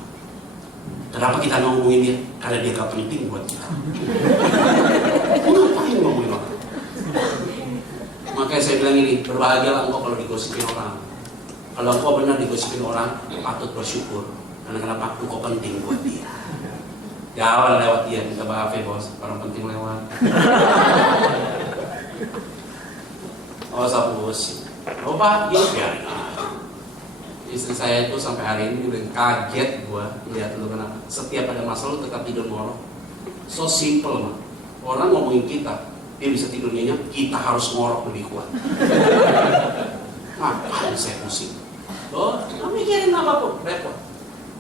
Kenapa kita ngomongin dia? Karena dia gak penting buat kita. Ngapain ngomongin orang? Makanya saya bilang ini, berbahagialah engkau kalau digosipin orang. Kalau engkau benar digosipin orang, patut bersyukur. Karena kenapa? Engkau penting buat dia. Jangan lewat dia, minta maaf ya bos, orang penting lewat. Oh sabus, lupa gini biarin. Istri saya itu sampai hari ini udah kaget gua lihat lu kenapa. Setiap ada masalah lu tetap tidur ngorok. So simple mah. Orang ngomongin kita, dia bisa tidur nyenyak, kita harus ngorok lebih kuat. Ngapain saya pusing? Oh, nggak mikirin apapun, repot.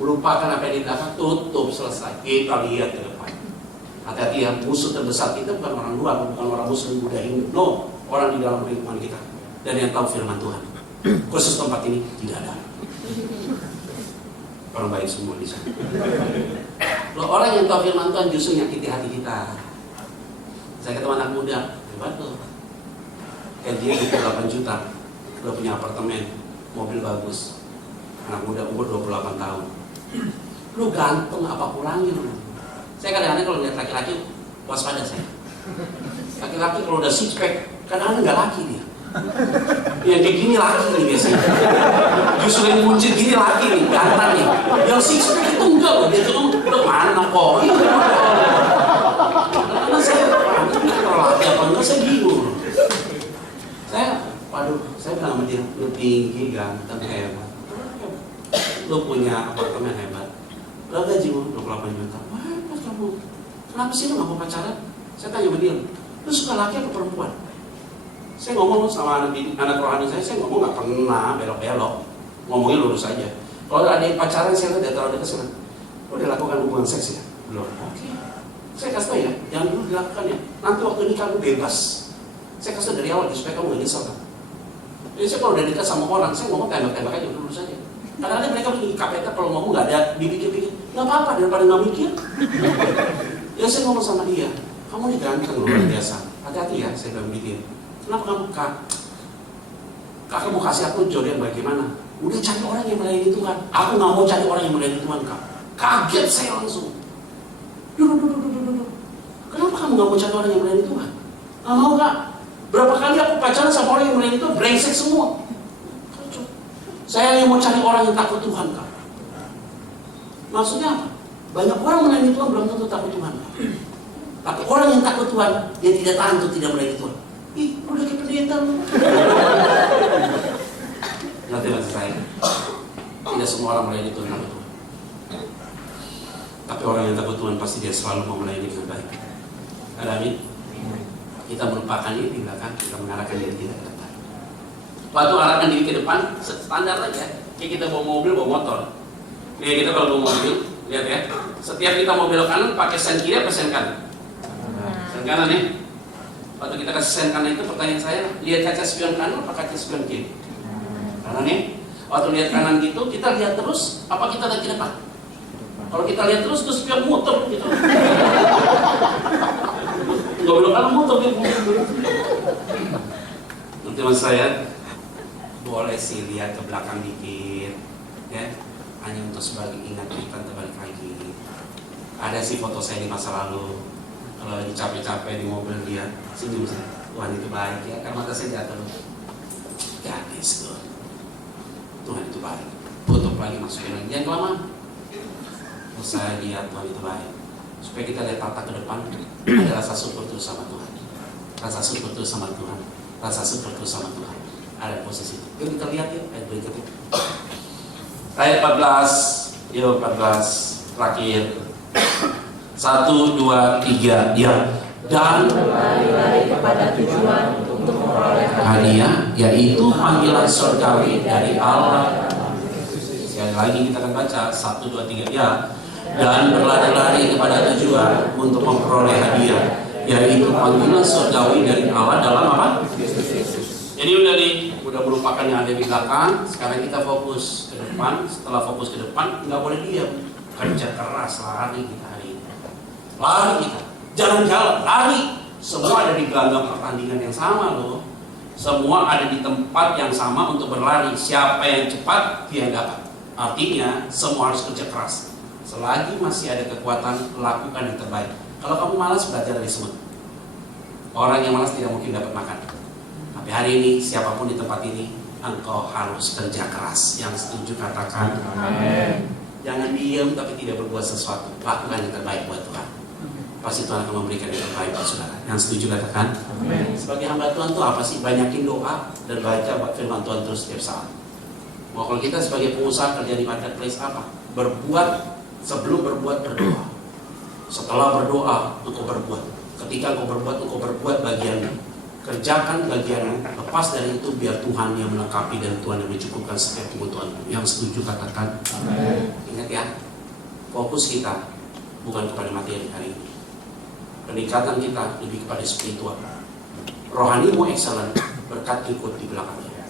Melupakan apa yang di belakang, tutup selesai. Kita lihat ke depan. Hati-hati ya, musuh terbesar kita bukan orang luar, bukan orang muslim Buddha Hindu. No, orang di dalam lingkungan kita. Dan yang tahu firman Tuhan. Khusus tempat ini tidak ada. Orang baik semua di sana. Loh, orang yang tahu firman Tuhan justru nyakiti hati kita. Saya ketemu anak muda, hebat tuh. Dia gitu 8 juta, udah punya apartemen, mobil bagus. Anak muda umur 28 tahun. Lu ganteng apa kurangnya lu? Saya kadang-kadang kalau lihat laki-laki waspada saya. Laki-laki kalau udah six pack, kadang-kadang nggak laki dia. Yang kayak gini laki nih biasanya. Justru yang muncul gini laki nih, ganteng nih. Yang six pack itu enggak loh, dia tuh udah mana kok. Karena saya laki apa enggak, saya bingung. Saya bilang sama dia, lu tinggi, ganteng, hebat. Lu punya apartemen hebat. Lu gajimu 28 juta. Wah, pas kamu. Kenapa sih lu gak mau pacaran? Saya tanya sama dia, lu suka laki atau perempuan? Saya ngomong sama anak rohani saya ngomong gak pernah belok-belok. Ngomongnya lurus aja. Kalau ada yang pacaran, saya lihat terlalu dekat sana. Lu udah lakukan hubungan seks ya? Belum. Oke. Saya kasih tau ya, jangan dulu dilakukan ya. Nanti waktu nikah lu bebas. Saya kasih dari awal supaya kamu gak nyesel kan. Jadi saya kalau udah dekat sama orang, saya ngomong tembak-tembak aja, lurus aja. Kadang-kadang mereka bikin KPK kalau ngomong gak ada dipikir-pikir. Gak apa-apa daripada gak mikir. Ya saya ngomong sama dia, kamu ini ganteng luar biasa. Hati-hati ya, saya bilang begini. Kenapa kamu kamu kasih aku jodoh yang bagaimana? Udah cari orang yang melayani Tuhan. Aku gak mau cari orang yang melayani Tuhan, Kak. Kaget saya langsung. Duh. Kenapa kamu gak mau cari orang yang melayani Tuhan? Gak mau, Kak. Berapa kali aku pacaran sama orang yang melayani Tuhan, brengsek semua. Saya yang mau cari orang yang takut Tuhan, Kak. Maksudnya apa? Banyak orang melayani Tuhan belum tentu takut Tuhan, Kak. Tapi orang yang takut Tuhan, dia tidak tahan untuk tidak melayani Tuhan. Ih, udah kayak pendeta lu. Nanti maksud saya, tidak semua orang melayani Tuhan takut Tuhan. Tapi orang yang takut Tuhan pasti dia selalu mau melayani dengan baik. Amin. Kita melupakan ini di belakang, kita mengarahkan diri kita ke depan. Waktu arahkan diri ke depan, standar aja. Kayak kita bawa mobil, bawa motor. Nih kita kalau bawa mobil, lihat ya. Setiap kita mau belok kanan, pakai sen kiri apa sen kanan? Sen kanan ya. Waktu kita kasih sen kanan itu, pertanyaan saya, lihat kaca spion kanan apa kaca spion kiri? Kanan ya. Waktu lihat kanan gitu, kita lihat terus, apa kita lihat ke depan? Kalau kita lihat terus spion muter gitu. Gak belok kanan muter gitu. Nanti mas saya boleh sih lihat ke belakang dikit, ya, hanya untuk sebagai ingat kita terbalik lagi. Ada sih foto saya di masa lalu, kalau lagi capek-capek di mobil dia senyum saya, Tuhan itu baik ya, karena mata saya jatuh. Gadis tuh, Tuhan itu baik. Tutup lagi, masukin lagi, jangan kelamaan. Terus saya lihat Tuhan itu baik, supaya kita lihat tata ke depan, ada rasa syukur terus sama Tuhan, rasa syukur terus sama Tuhan, rasa syukur terus sama Tuhan. Ada posisi itu. Yuk kita lihat ya ayat berikutnya. Ayat 14, yuk 14 terakhir. 1, 2, 3, ya. Dan berlari-lari kepada tujuan untuk memperoleh hadiah, yaitu panggilan surgawi dari Allah. Sekali lagi kita akan baca 1, 2, 3, ya. Dan berlari-lari kepada tujuan untuk memperoleh hadiah, yaitu panggilan surgawi dari Allah dalam apa? Jadi udah melupakan yang ada di belakang. Sekarang kita fokus ke depan. Setelah fokus ke depan, nggak boleh diam. Kerja keras, lari kita hari ini. Lari kita, jalan-jalan, lari. Semua ada di gelanggang pertandingan yang sama loh. Semua ada di tempat yang sama untuk berlari. Siapa yang cepat, dia yang dapat. Artinya semua harus kerja keras. Selagi masih ada kekuatan, lakukan yang terbaik. Kalau kamu malas, belajar dari semut. Orang yang malas tidak mungkin dapat makan. Tapi hari ini, siapapun di tempat ini, engkau harus kerja keras. Yang setuju katakan amin. Jangan diam tapi tidak berbuat sesuatu. Lakukan yang terbaik buat Tuhan. Pasti Tuhan akan memberikan yang terbaik buat saudara. Yang setuju katakan amin. Sebagai hamba Tuhan itu apa sih? Banyakin doa dan baca firman Tuhan terus setiap saat. Mau kalau kita sebagai pengusaha kerja di marketplace apa? Berbuat sebelum berbuat, berdoa. Setelah berdoa, engkau berbuat. Ketika engkau berbuat bagianmu. Kerjakan bagianmu, lepas dari itu biar Tuhan yang melengkapi dan Tuhan yang mencukupkan setiap kebutuhan. Yang setuju katakan amin. Ingat ya, fokus kita bukan kepada materi hari ini. Peningkatan kita lebih kepada spiritual. Rohanimu excellent, berkat ikut di belakangnya.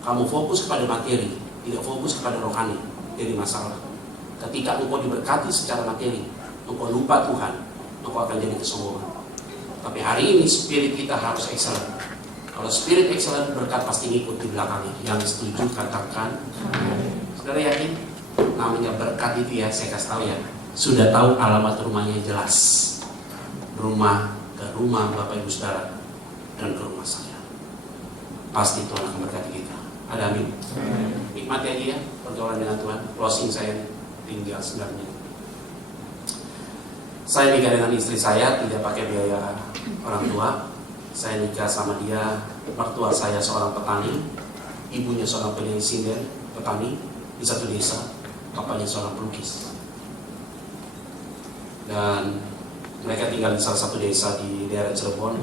Kamu fokus kepada materi, tidak fokus kepada rohani, jadi masalah. Ketika engkau diberkati secara materi, engkau lupa Tuhan, engkau akan jadi kesombongan. Tapi hari ini spirit kita harus excellent. Kalau spirit excellent, berkat pasti ngikut di belakangnya. Yang setuju katakan saudara yakin? Namanya berkat itu ya, saya kasih tahu ya, sudah tahu alamat rumahnya jelas. Rumah ke rumah Bapak Ibu Saudara dan ke rumah saya. pasti Tuhan akan berkati kita. Ada amin. Nikmati aja ya pergaulan dengan Tuhan. Closing saya tinggal sebenarnya. Saya nikah dengan istri saya tidak pakai biaya orang tua. Saya nikah sama dia, mertua saya seorang petani, ibunya seorang penyanyi sinden, petani di satu desa, bapaknya seorang pelukis. Dan mereka tinggal di salah satu desa di daerah Cirebon.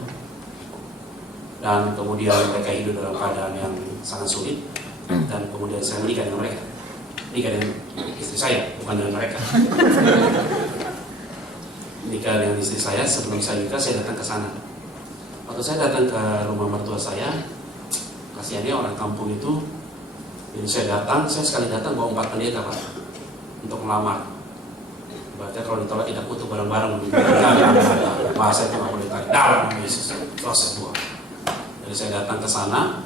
Dan kemudian mereka hidup dalam keadaan yang sangat sulit. Dan kemudian saya menikah dengan mereka. Menikah dengan istri saya, bukan dengan mereka. Menikah dengan istri saya, sebelum saya nikah saya datang ke sana. Waktu saya datang ke rumah mertua saya, kasihannya orang kampung itu. Jadi saya sekali datang bawa 4 pendeta Pak, untuk melamar. Berarti kalau ditolak kita kutuk bareng-bareng. Bahasa itu nggak boleh tarik. Dalam Yesus, proses buah. Jadi saya datang ke sana,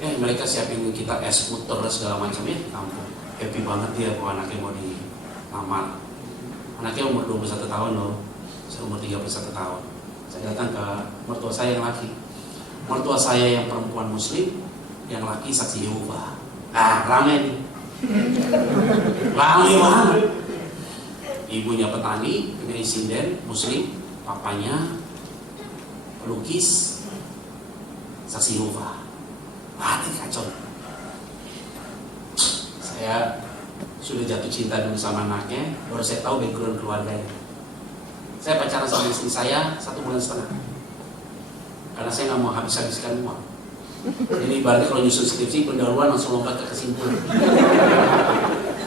mereka siapin kita es puter segala macam ya, kampung. Happy banget dia bahwa anaknya mau dilamar. Anaknya umur 21 tahun loh, saya umur 31 tahun. Saya datang ke mertua saya yang laki. Mertua saya yang perempuan muslim, yang laki saksi Yehova. Ramai nih. Ramai banget. Ibunya petani, penyanyi sinden, muslim. Papanya pelukis, saksi Yehova. Kacau. Saya sudah jatuh cinta dulu sama anaknya, baru saya tahu background keluarganya. Saya pacaran sama istri saya 1,5 bulan, karena saya nggak mau habis-habiskan uang. Jadi berarti kalau nyusun skripsi pendahuluan langsung lompat ke kesimpulan.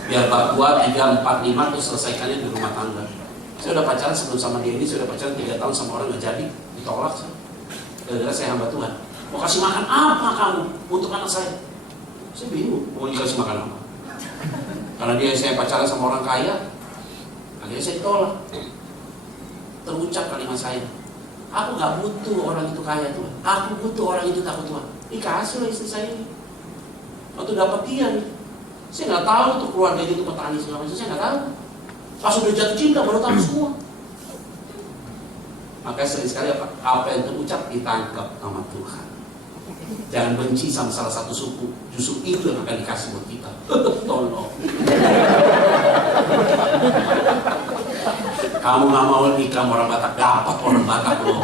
Biar bab 2, 3, 4, 5 terus selesaikannya di rumah tangga. Saya udah pacaran sebelum sama dia ini, saya udah pacaran 3 tahun sama orang nggak jadi, ditolak saya. Gara-gara saya hamba Tuhan. Mau kasih makan apa kamu untuk anak saya? Saya bingung, mau dikasih makan apa? Karena dia saya pacaran sama orang kaya, akhirnya saya ditolak. Terucap kalimat saya, aku nggak butuh orang itu kaya Tuhan, aku butuh orang itu takut Tuhan. Dikasih lah istri saya ini. Waktu dapat dia nih, saya nggak tahu tuh keluarga itu petani segala macam, saya nggak tahu. Pas udah jatuh cinta baru tahu semua. Makanya sering sekali apa yang terucap ditangkap sama Tuhan. Jangan benci sama salah satu suku, justru itu yang akan dikasih buat kita. Tolong. Kamu nggak mau nikah sama orang Batak, dapat orang Batak loh.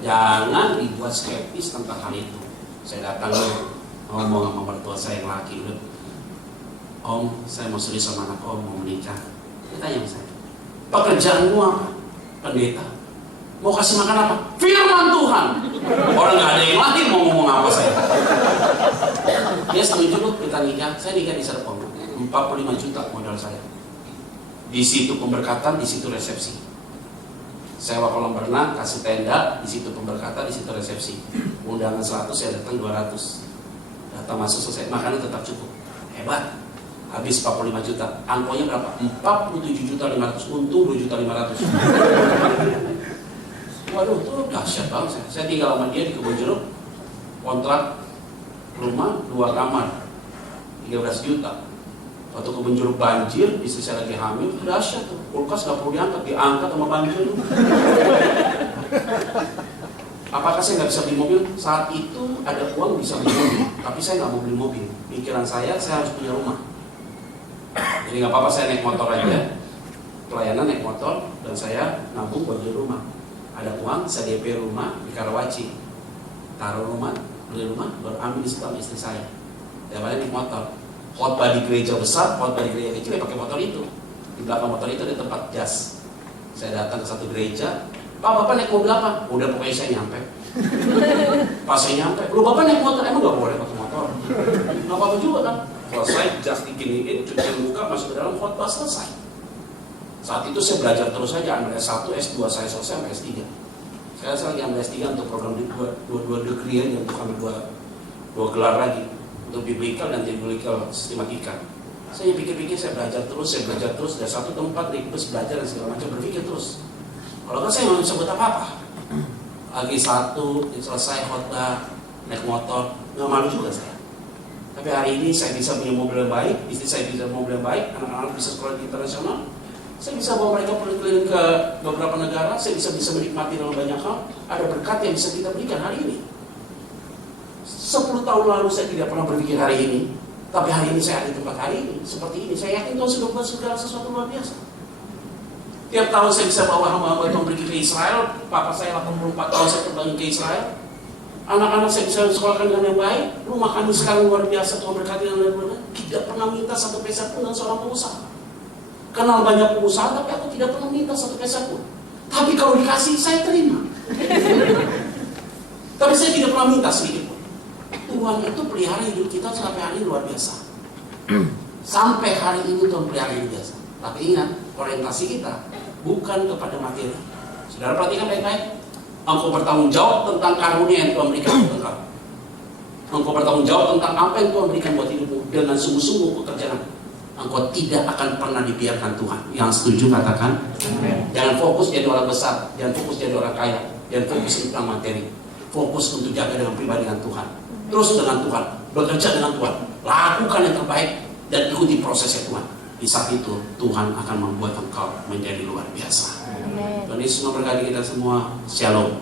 Jangan dibuat skeptis tentang hal itu. Saya datang ngomong sama mertua saya yang laki, Om, saya mau serius sama anak Om, mau menikah. Dia tanya sama saya, pekerjaanmu apa? Pendeta. Mau kasih makan apa? Firman Tuhan. Orang nggak ada yang lahir mau ngomong apa saya. Dia setuju kita nikah. Saya nikah di Serpong. 45 juta modal saya. Di situ pemberkatan, di situ resepsi. Sewa kolam renang, kasih tenda, di situ pemberkatan, di situ resepsi. Undangan 100, saya datang 200. Data masuk selesai, makanan tetap cukup. Hebat. Habis 45 juta. Angkonya berapa? 47.500.000. Untung 2.500.000. Waduh, itu dahsyat banget. Saya tinggal sama dia di Kebun Jeruk, kontrak rumah 2 kamar, 13 juta. Waktu Kebun Jeruk banjir, istri saya lagi hamil, itu dahsyat tuh. Kulkas gak perlu diangkat sama banjir. Apakah saya nggak bisa beli mobil? Saat itu ada uang bisa beli mobil, tapi saya nggak mau beli mobil. Pikiran saya harus punya rumah. Jadi nggak apa-apa saya naik motor aja, pelayanan naik motor, dan saya nabung buat beli rumah. Ada uang, saya DP rumah di Karawaci, taruh rumah, beli rumah, baru ambil di situ sama istri saya. Dia balik naik motor. Khotbah di gereja besar, khotbah di gereja kecil, ya pakai motor itu. Di belakang motor itu ada tempat jas. Saya datang ke satu gereja, Pak, Bapak naik mobil apa? Udah pokoknya saya nyampe. Pas saya nyampe, lu Bapak naik motor, emang gak boleh pakai motor? Gak apa-apa juga kan? Selesai, jas diginiin, cuci muka, masuk ke dalam khotbah, selesai. Saat itu saya belajar terus saja, ambil S1, S2, saya selesai sampai S3. Saya lagi ambil S3 untuk program dua degree aja, untuk ambil dua gelar lagi, untuk biblical dan theological sistematika. Saya pikir-pikir, saya belajar terus, dari satu tempat, terus belajar dan segala macam, berpikir terus. Kalau kan saya nggak bisa buat apa-apa. Lagi satu, selesai khotbah, naik motor, nggak malu juga saya. Tapi hari ini saya bisa punya mobil yang baik, istri saya bisa mobil yang baik, anak-anak bisa sekolah di internasional. Saya bisa bawa mereka keliling ke beberapa negara, saya bisa menikmati dalam banyak hal. Ada berkat yang bisa kita berikan hari ini. 10 tahun lalu saya tidak pernah berpikir hari ini, tapi hari ini saya ada di tempat hari ini, seperti ini. Saya yakin Tuhan sudah buat segala sesuatu luar biasa. Tiap tahun saya bisa bawa hamba-hamba Tuhan pergi ke Israel. Papa saya 84 tahun saya pergi ke Israel. Anak-anak saya bisa sekolahkan dengan yang baik. Rumah kami sekarang luar biasa, Tuhan berkati dengan luar biasa. Tidak pernah minta satu peser pun dengan seorang pengusaha. Kenal banyak pengusaha, tapi aku tidak pernah minta satu peser pun. Tapi kalau dikasih, saya terima. Tapi saya tidak pernah minta sedikit pun. Tuhan itu pelihara hidup kita sampai hari ini luar biasa. Sampai hari ini Tuhan pelihara hidup biasa. Tapi ingat, orientasi kita bukan kepada materi. Saudara perhatikan baik-baik. Engkau bertanggung jawab tentang karunia yang Tuhan berikan untuk engkau. Engkau bertanggung jawab tentang apa yang Tuhan berikan buat hidupmu. Dengan sungguh-sungguh pekerjaan. Engkau tidak akan pernah dibiarkan Tuhan. Yang setuju katakan. Jangan fokus jadi orang besar. Jangan fokus jadi orang kaya. Jangan fokus tentang materi. Fokus untuk jaga dengan pribadi dengan Tuhan. Terus dengan Tuhan. Bekerja dengan Tuhan. Lakukan yang terbaik. Dan ikuti prosesnya Tuhan. Di saat itu Tuhan akan membuat engkau menjadi luar biasa. Tuhan Yesus memberkati kita semua. Shalom.